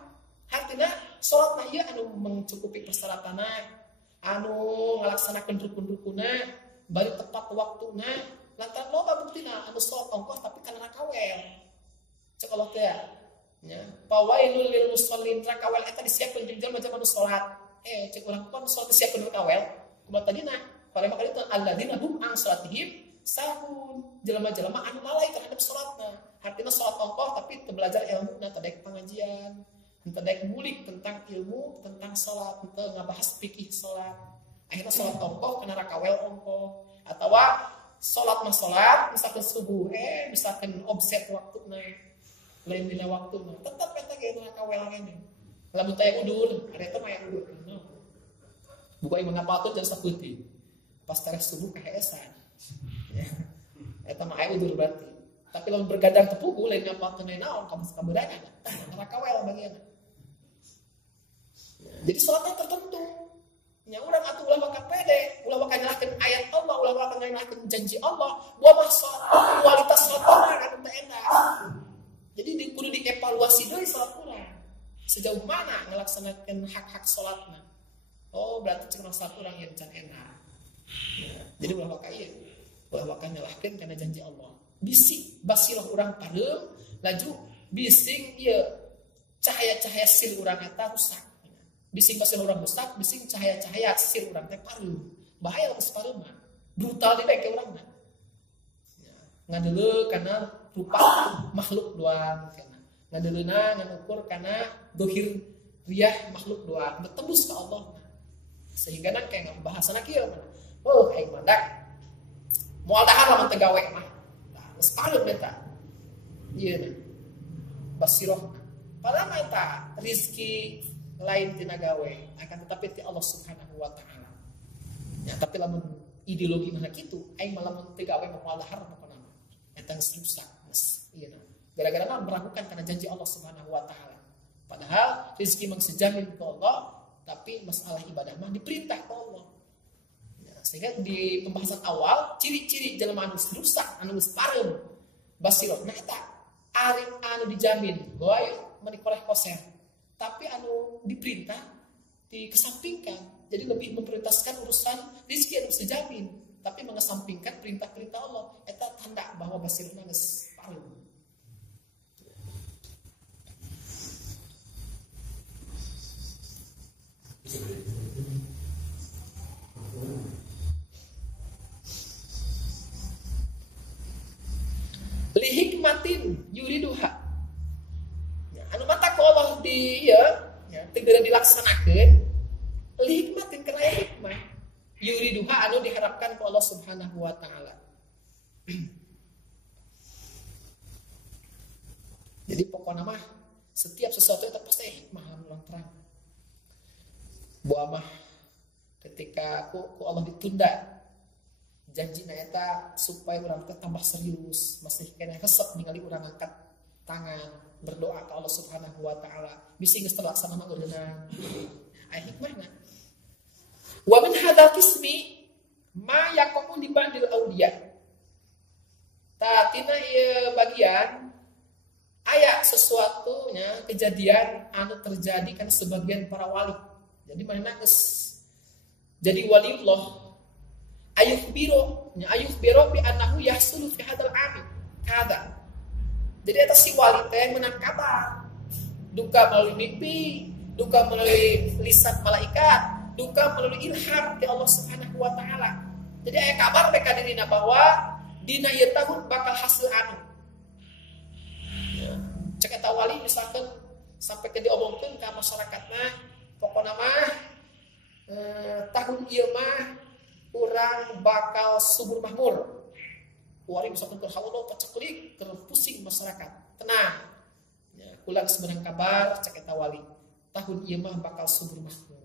Artinya sholat nah iya anu mencukupi persyaratanna, anu ngelaksanakan rukun-rukunna, bari tepat waktuna. Lantaran loba buktina anu sholat ongkos tapi karena kawel. Cek Allah teh nya. Pawailul lil musallin rakawel eta disiapkeun jeung jalma anu sholat. Cek urang pun sholat disiapkeun kawel. Kumaha tadina? Parema kali itu alladzina hum an sholatihim sahun. Jalma-jalma anu lalai terhadap sholatna. Artinya sholat ongkos tapi teu belajar ilmu na tadek pengajian. Teu daek ngulik tentang ilmu tentang sholat, teu ngabahas fikih sholat. Akhirnya sholat ongkos kana rakawel ongkos atawa sholat mah sholat, misalkan subuh, misalkan offset waktu lain dina waktu tetap eta ge kawel ngene. Lamun teh udul, ada teh maya udul. Buka imang ngapalkeun jam 10. Pas teres subuh kaheesan. Eta mah aya udul berarti. Tapi lamun bergadang tepugu lain ngapalkeun naon kabeudanya. Tah kawel bagian. Jadi sholatnya tertentu. Nya urang atuh ulah bakal pede, ulah bakal nyalahkeun ayat Allah, ulah bakal nyalahkeun janji Allah, kualitas salat urang anu teu enak. Jadi kudu dievaluasi deui salat urang. Sejauh mana ngelaksanakeun hak-hak salatna. Oh, berarti cek salat urang yang can enak. Jadi ulah bakal ieu, ulah bakal nyalahkeun kana janji Allah. Bisik basilah urang pareum, laju bising ieu cahaya-cahaya sil urang eta rusak. Bising pasal orang rusak, bising cahaya-cahaya sir orang teh paru. Bahaya geus paru mah. Brutal di beke urang mah. Ya, ngadeuleu kana rupa makhluk doang kana. Ngadeuleuna ngukur kana dohir riyah makhluk doang. Tembus ka Allah. Sehingga na kayak bahasana kieu mah. Oh, aing mandak. Moal dahar lamun teu gawe mah. Tah geus paru eta. Ieu basirah. Padahal eta rezeki lain tina gawe akan tetapi ti Allah Subhanahu wa taala. Ya tapi lamun ideologi mana kitu aing malah mun teu gawe moal dahar pokona mah eta geus rusak geus ieu na. Gara-gara meragukan karena janji Allah Subhanahu wa taala. Padahal rezeki mah sejamin ke Allah tapi masalah ibadah mah diperintah ke Allah. Ya, sehingga di pembahasan awal ciri-ciri jelema anu rusak anu geus pareum basirah nah eta ari anu dijamin bahwa menikoleh koser. Tapi anu diperintah dikesampingkan. Jadi lebih memprioritaskan urusan rezeki anu sejamin, tapi mengesampingkan perintah-perintah Allah. Eta tanda bahwa basirna geus pareum. Li hikmatin yuriduha. Anu mata Allah di tegera dilaksanakeun li hikmatin kana hikmah yuriduha anu diharapkan ku Allah Subhanahu wa taala. Jadi pokokna mah setiap sesuatu itu pasti hikmah anu terang. Buah mah ketika ku Allah ditunda janjina eta supaya urang teh tambah serius, masih kena resep ningali urang angkat tangan berdoa ke Allah Subhanahu wa taala bisi geus terlaksana mah urang aya hikmahna wa min hadzal qismi ma yaqumu li ba'dil awliya tatina ieu bagian aya sesuatu nya kejadian anu terjadi kan sebagian para wali jadi manehna geus jadi waliullah ayukhbiro bi annahu yahsulu fi hadzal amin kada. Jadi atas si wali teh menang kabar, duka melalui mimpi, duka melalui lisan malaikat, duka melalui ilham dari Allah Subhanahu wa taala. Jadi aya kabar mereka dirina bahwa dina ieu tahun bakal hasil anu. Ya. Cek eta wali misalkan sampai ke diomongkeun ka masyarakatna, pokona mah tahun ieu mah urang bakal subur makmur. Wali misalkan ke haula paceklik pusing masyarakat. Tenang. Ya, ulang sebenarnya kabar cek eta wali. Tahun ieu mah bakal subur makmur.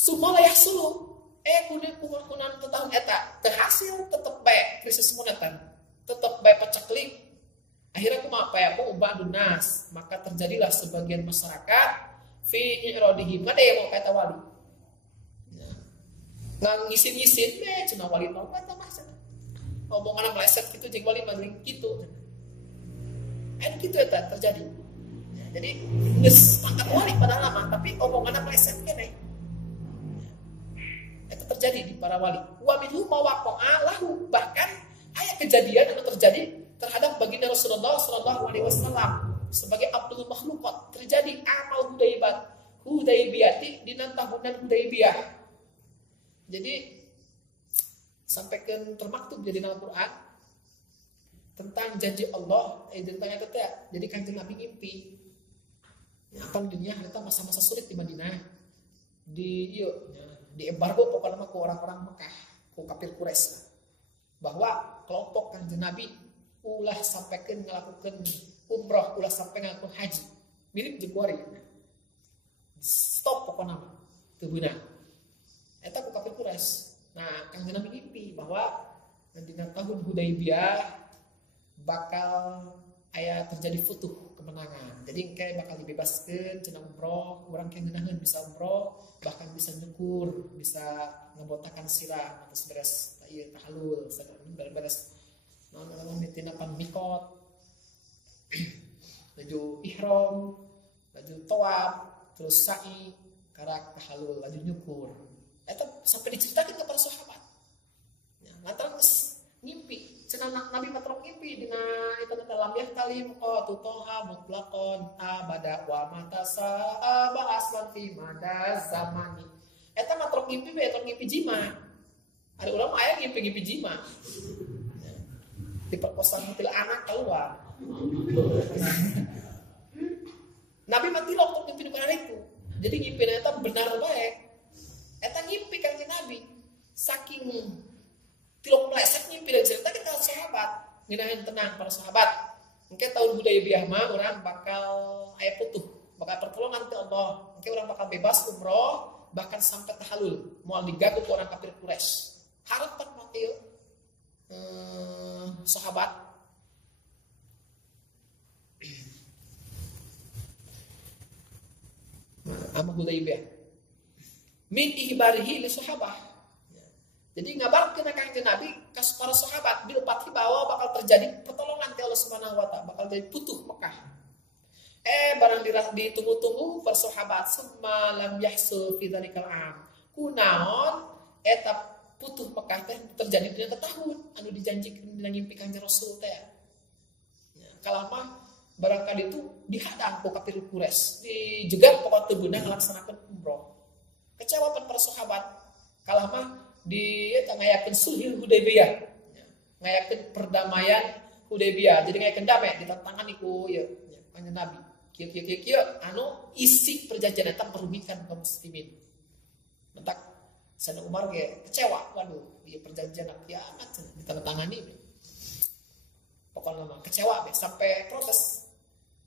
Sumala yahsulu kunan tahun eta teu hasil tetep bae krisis moneter. tetap bae paceklik. Akhirnya kumaha aku ubadun nas, maka terjadilah sebagian masyarakat fi iradihim kadeu mau kata wali. Ngang ngisin-ngisin cenah wali tong eta mah cenah. Omongan meleset gitu jeung wali mah gitu. Gitu eta terjadi. Jadi geus pangkat wali padahal lama tapi omongan meleset kene. Itu terjadi di para wali. Wa minhum mawaqa'a lahu, bahkan aya kejadian yang terjadi terhadap baginda Rasulullah sallallahu alaihi wasallam sebagai Abdul Makhluqat. Terjadi amal Hudaybiyah di tahunan Hudaybiyah. Jadi sampaikan termaktub jadi dalam Quran tentang janji Allah tentang itu teh. Jadi Kanjeng Nabi ngimpi akan dunia ternyata masa-masa sulit di Madinah di embargo pokoknya ke orang-orang Mekah ku kafir Quraisy bahwa kelompok Kanjeng Nabi ulah sampaikan melakukan umrah ulah sampai ngelakukan haji mirip jeung stop pokoknya teu beunang eta ku kafir Quraisy. Nah, Kanjeng Nabi mimpi bahwa di tahun Hudaybiyah bakal aya terjadi futuh kemenangan. Jadi engke bakal dibebaskeun cenah umroh, urang kengeunaheun bisa umroh, bahkan bisa nyukur, bisa ngebotakan sirah atau beres ieu tahalul, beres naon mitina pan mikot. Baju ihram, baju tawaf, terus sa'i, karak tahalul, baju nyukur. Itu sampai diceritakan ke para sahabat. Ya, lantaran ngimpi, cenah Nabi matrok ngimpi dina itu dalam yahtalim qatu toha mutlaqon abada wa matasa aba aslan fi mada zamani. Eta matrok ngimpi we eta ngimpi jima. Ada ulama aya ngimpi jima. Ya. Diperkosa mutil anak keluar. Nabi mati waktu ngimpi di kana itu. Jadi ngimpi eta benar bae. Eta ngimpi Kanjeng Nabi saking tilok meleset ngimpi dan cerita ke sahabat nginahin tenang para sahabat engke tahun Hudaybiyah mah urang bakal aya putuh bakal pertolongan ti Allah engke urang bakal bebas umroh bahkan sampai tahalul moal digagu ku orang kafir Quraisy harapan mah ieu sahabat ama Hudaybiyah min ihbarihi li sahabah. Jadi ngabarkeun ka Kanjeng Nabi ka para sahabat bil fathi bahwa bakal terjadi pertolongan ti Allah Subhanahu wa taala, bakal jadi putuh Mekah. Barang ditunggu-tunggu para sahabat summa lam yahsul fi dzalikal am. Kunaon eta putuh Mekah teh terjadi dina tahun anu dijanjikeun dina ngimpi Kanjeng Rasul teh. Kalamah barangkali itu dihadang ku kafir Quraisy, dijegat pokok teu beunang ngalaksanakeun umroh. Kecewa para sahabat kalah mah di ngayakeun sulhul Hudaybiyah. Ngayakeun perdamaian Hudaybiyah. Jadi ngayakeun damai ditantangani ku ieu Kanjeng Nabi. Kieu anu isi perjanjian eta merugikan kaum muslimin. Mentak Sayyidina Umar ge kecewa, waduh, ieu perjanjian kiamat ditandatangani. Pokokna mah kecewa be sampai protes.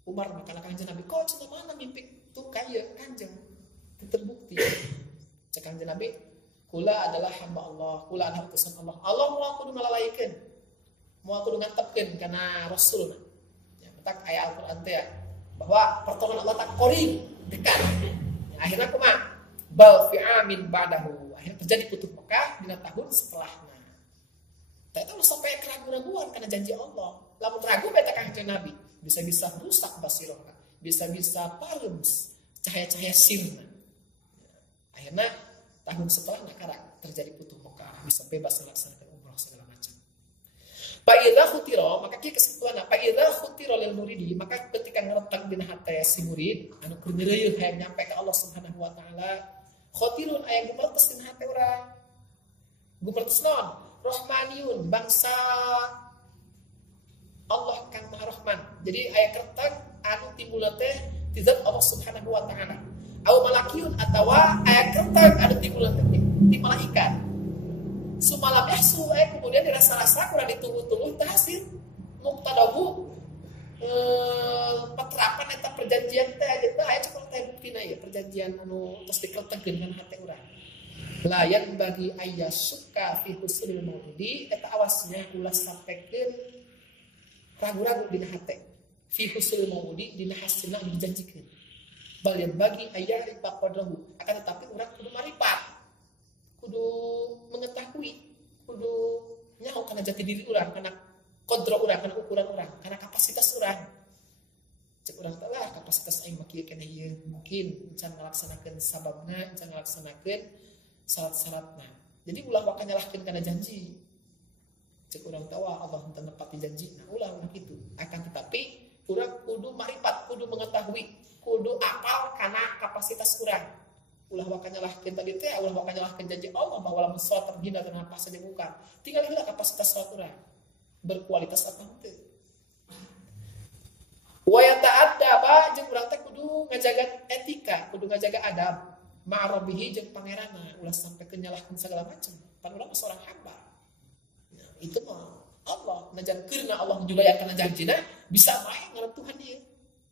Umar makana Kanjeng Nabi, "Kok cenah mana mimpi tuh kaya Kanjeng?" Terbukti. Cek Kanjeng Nabi, kula adalah hamba Allah, kula adalah utusan Allah. Allah mau kudu ngalalaikeun. Mau kudu ngantepkeun kana Rasul. Ya, tak aya Al-Qur'an teh ya, bahwa pertolongan Allah tak qarib, dekat. Ya, akhirnya kumaha? Bal fi amin ba'dahu. Akhirnya terjadi putuh Mekah dina tahun setelahnya. Teh itu sampai keraguan-raguan karena janji Allah. Lamun ragu beta Kanjeng Nabi, bisa-bisa rusak basirah, bisa-bisa palms cahaya-cahaya sirna. Akhirnya tahun setelahnya terjadi putuh Mekah, bisa bebas melaksanakan umrah segala macam. Fa idza khutira, maka kieu kesimpulanna, fa idza khutira lil muridi, maka ketika ngeletak dina hate si murid anu keur neureuh hayang nyampe ka Allah Subhanahu wa taala, khatirun aya gumertes dina hate urang. Gumertes naon? Rahmaniun, bangsa Allah kang Maha Rahman. Jadi aya kertek anu timbul teh ti zat Allah Subhanahu wa taala. Au malakiyun atawa aya kertek anu timbul ti malaikat. Sumalam yahsu kemudian dirasa-rasa kurang ditunggu-tunggu teh hasil muqtadahu paterapan eta perjanjian teh eta aya cekal teh buktina ya perjanjian anu tos diketekeun kana hate urang. Layan bagi ayah suka fi husnul maudi eta awasnya ulah sampaikan ragu-ragu dina hate fi husul maudi dina hasilna anu dijanjikeun. Bal yang bagi ayat qadrahu, akan tetapi urang kudu maripat, kudu mengetahui, kudu nyaho kana jati diri urang, kana qadra urang, kana ukuran urang, kana kapasitas urang. Cek urang teh lah kapasitas aing mah kieu keneh ieu, mungkin can ngalaksanakeun sababna, can ngalaksanakeun syarat-syaratna. Jadi ulah wae nyalahkeun kana janji. Cek urang teh Allah henteu nepati janjina, ulah kitu. Akan tetapi urang kudu maripat, kudu mengetahui, kudu apal kana kapasitas urang. Ulah wae nyalahkeun tadi teh, ulah wae nyalahkeun janji Allah bahwa lamun salat terhina dan apa saja bukan. Tinggal heula kapasitas salat urang. Berkualitas apa henteu. Wa yata'addaba jeung urang teh kudu ngajaga etika, kudu ngajaga adab ma'rabihi jeung pangeranna, ulah sampai nyalahkeun segala macam. Pan urang seorang hamba. Nah, itu mah Allah najankeurna Allah menjulayakeun janjina bisa bae ngaran Tuhan ieu.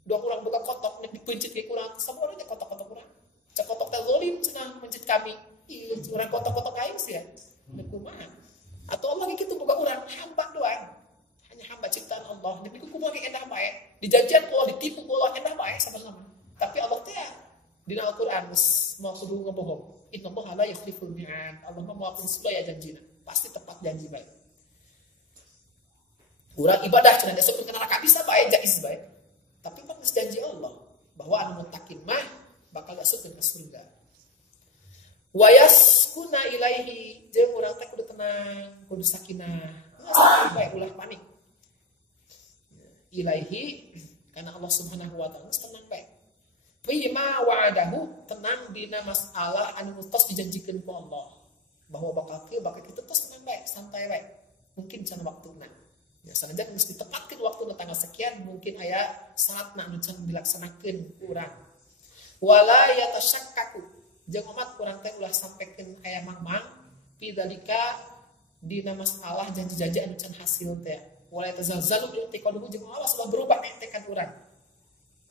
Dua urang boga kotok nek dipencet ke urang, samono nya kotok-kotok urang. Cek kotok teh zalim cenah mencet kami. Ieu urang kotok-kotok aing sih ya. Nek kumaha? Atau Allah kitu boga urang hamba doang. Hanya hamba ciptaan Allah. Nek kumaha ge endah bae. Dijanjian Allah ditipu Allah endah bae sama-sama. Tapi Allah teh dina Al-Qur'an mau kudu ngebohong. Innallaha la yukhliful mi'ad. Allah mah moal ya janjina. Pasti tepat janji bae. Urang ibadah cenah desuk ke neraka bisa bae jaiz bae. Tapi kan janji Allah bahwa anu muttaqin mah bakal masuk ke surga. Wa yaskuna ilaihi jeung urang teh kudu tenang, kudu sakinah. Bae ulah panik. Ilaihi karena Allah Subhanahu wa taala tenang bae. Bima wa'adahu tenang dina masalah anu tos dijanjikeun ku Allah. Bahwa bakal kitu tos tenang bae, santai bae. Mungkin can waktuna. Ya sanajan geus ditepatkeun waktuna tanggal sekian mungkin aya salatna anu can dilaksanakeun urang. Wala yatasyakkaku jeung umat urang teh ulah sampekeun aya mamang fi dzalika dina masalah janji-janji anu can hasil teh. Wala tazalzalu bil tiqaduhu jeung Allah sudah berubah tekad urang.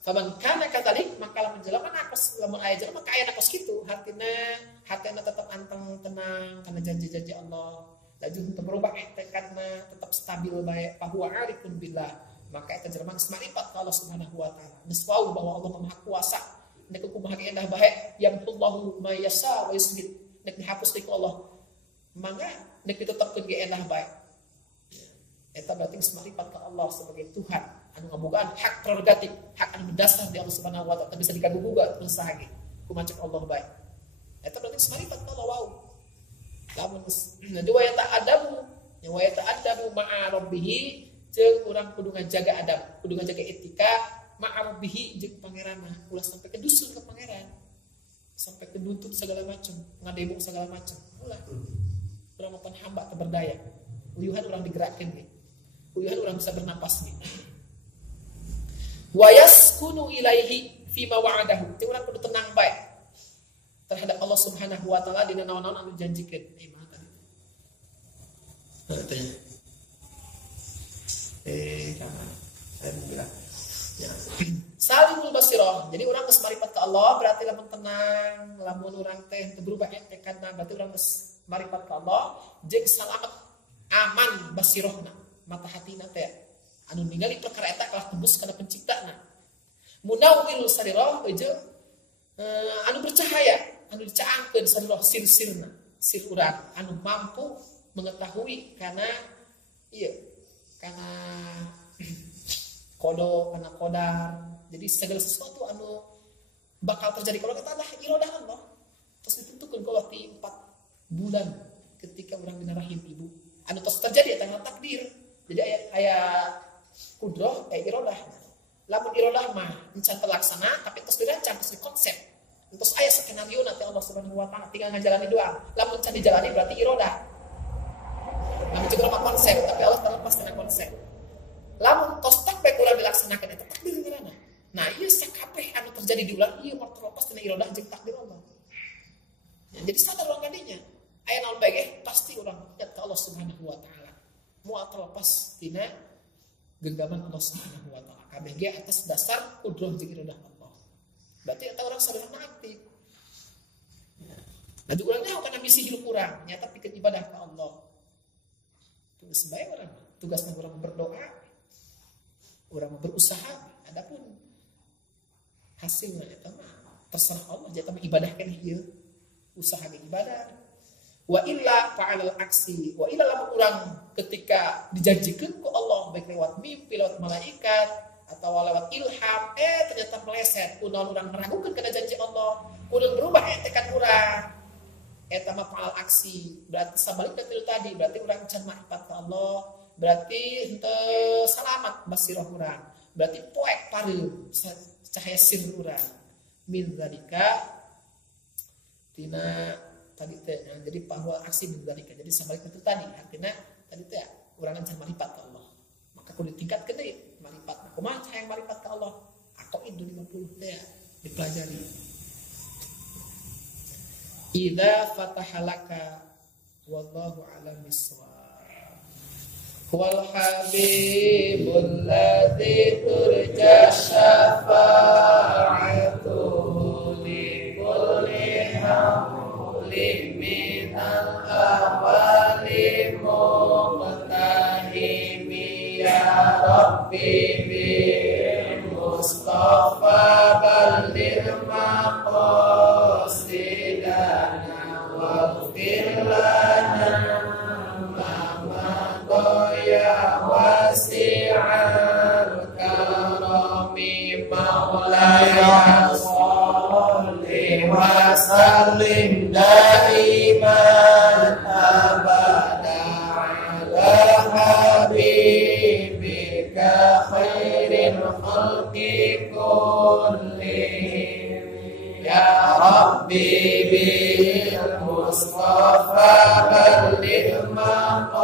Faman kana kadalik maka lamun jelema nakos lamun aya jelema ka aya nakos kitu hatina tetap anteng tenang kana janji-janji Allah. Laju untuk berubah tekadna tetap stabil bae bahwa arifun billah. Maka eta jelema geus marifat ka Allah Subhanahu wa taala. Geus wau bahwa Allah Maha Kuasa. Nek kumaha ge endah bae yamullahu ma yasha wa yusbit. Nek dihapus ti Allah. Mangga nek ditetepkeun ge endah bae. Eta berarti marifat ke Allah sebagai Tuhan anu ngabogaan hak prerogatif, hak anu mendasar di Allah Subhanahu wa taala bisa diganggu-gugat terus saha kumaha Allah bae. Eta berarti marifat ke Allah wau. Lamun dua ya ta'adabu ma'a rabbih jeung urang kudu ngajaga adab, kudu ngajaga etika ma'a rabbih jeung pangeranna, ulah sampai ke dusun ke pangeran. Sampai ke nuntut segala macam, ngadebok segala macam. Ulah. Urang mapan hamba teu berdaya. Uyuhan urang digerakkeun nih. Uyuhan orang bisa bernapas nih. Wa yaskunu ilaihi fi ma wa'adahu. Teu urang kudu tenang bae terhadap Allah Subhanahu wa taala dina naon-naon anu janjikeun. Mah tadi. Tanya. Saya mau bilang. Ya. Salimul basirah. Jadi urang geus marifat ka Allah berarti lamun tenang, lamun urang teh teu berubah tekadna berarti urang geus marifat ka Allah jeung salamet aman basirahna. Mata hatina teh anu ningali perkara eta kalah tembus kana penciptana. Munawwirul sarirah jeung anu bercahaya, anu dicaangkeun sarirah sir-sirna, sir urang anu mampu mengetahui kana ieu kana kodo, kana kodar. Jadi segala sesuatu anu bakal terjadi kalau kita adalah iradah Allah. Terus ditentukeun kalau ti 4 bulan ketika urang dina rahim ibu. Anu tos terjadi eta takdir. Jadi aya kudroh, iradah. Lamun iradah mah encan terlaksana, tapi terus dirancang, terus dikonsep. Terus aya skenario nanti Allah Subhanahu wa taala tinggal ngajalani doang. Lamun can dijalani berarti iradah. Lamun juga mah konsep, tapi Allah terlepas dengan konsep. Lamun tos tak bae urang dilaksanakeun eta takdir ngaranna. Nah, ieu sakabeh anu terjadi di ulang ieu mah terlepas tina iradah jeung takdir Allah. Ya, jadi sadar urang kadinya. Aya naon bae pasti urang ingat ka Allah Subhanahu wa taala. Moal terlepas tina genggaman Allah Subhanahu wa taala. Kabeh ge atas dasar kudroh jeung iradah Allah. Berarti eta urang sederhana aktif. Nah, urang teh kana misi hidup urang, nyata pikeun ibadah ka Allah. Tugas bae urang, tugasna urang berdoa, Urang berusaha, adapun hasilnya eta mah terserah Allah, jadi ibadah kan ieu usaha ibadah. Wa illa fa'alal aksi, wa illa lamun urang ketika dijanjikeun ku Allah baik lewat mimpi, lewat malaikat atau lewat ilham, ternyata meleset, kunaon urang meragukeun kana janji Allah, kudu berubah tekad urang. Eta mah fa'al aksi, berarti sabalikna tilu tadi, berarti urang can ma'rifat ka Allah, berarti henteu salamat basirah urang, berarti poek pareu cahaya sir urang. Min zalika tina tadi teh, jadi bahwa aksi min zalika, jadi sabalikna itu tadi, artinya tadi teh urang can ma'rifat ka Allah, maka kudu ditingkatkeun deui ma'rifat. Kumaha hayang ma'rifat ka Allah? Aqaid 50 teh dipelajari. Idza fatahalaka wallahu a'lam bissawab. Wal habibul ladzi turja syafa'atuhu li kulli hawli minal awali muqtahimi ya rabbi bil mustafa balil maqasidana waghfir lana ma ya wasi'al karami maulaya sholli wa sallim daiman abada ala habibika khairil khalqi kullihim ya rabbi bil mustafa balligh maqasidana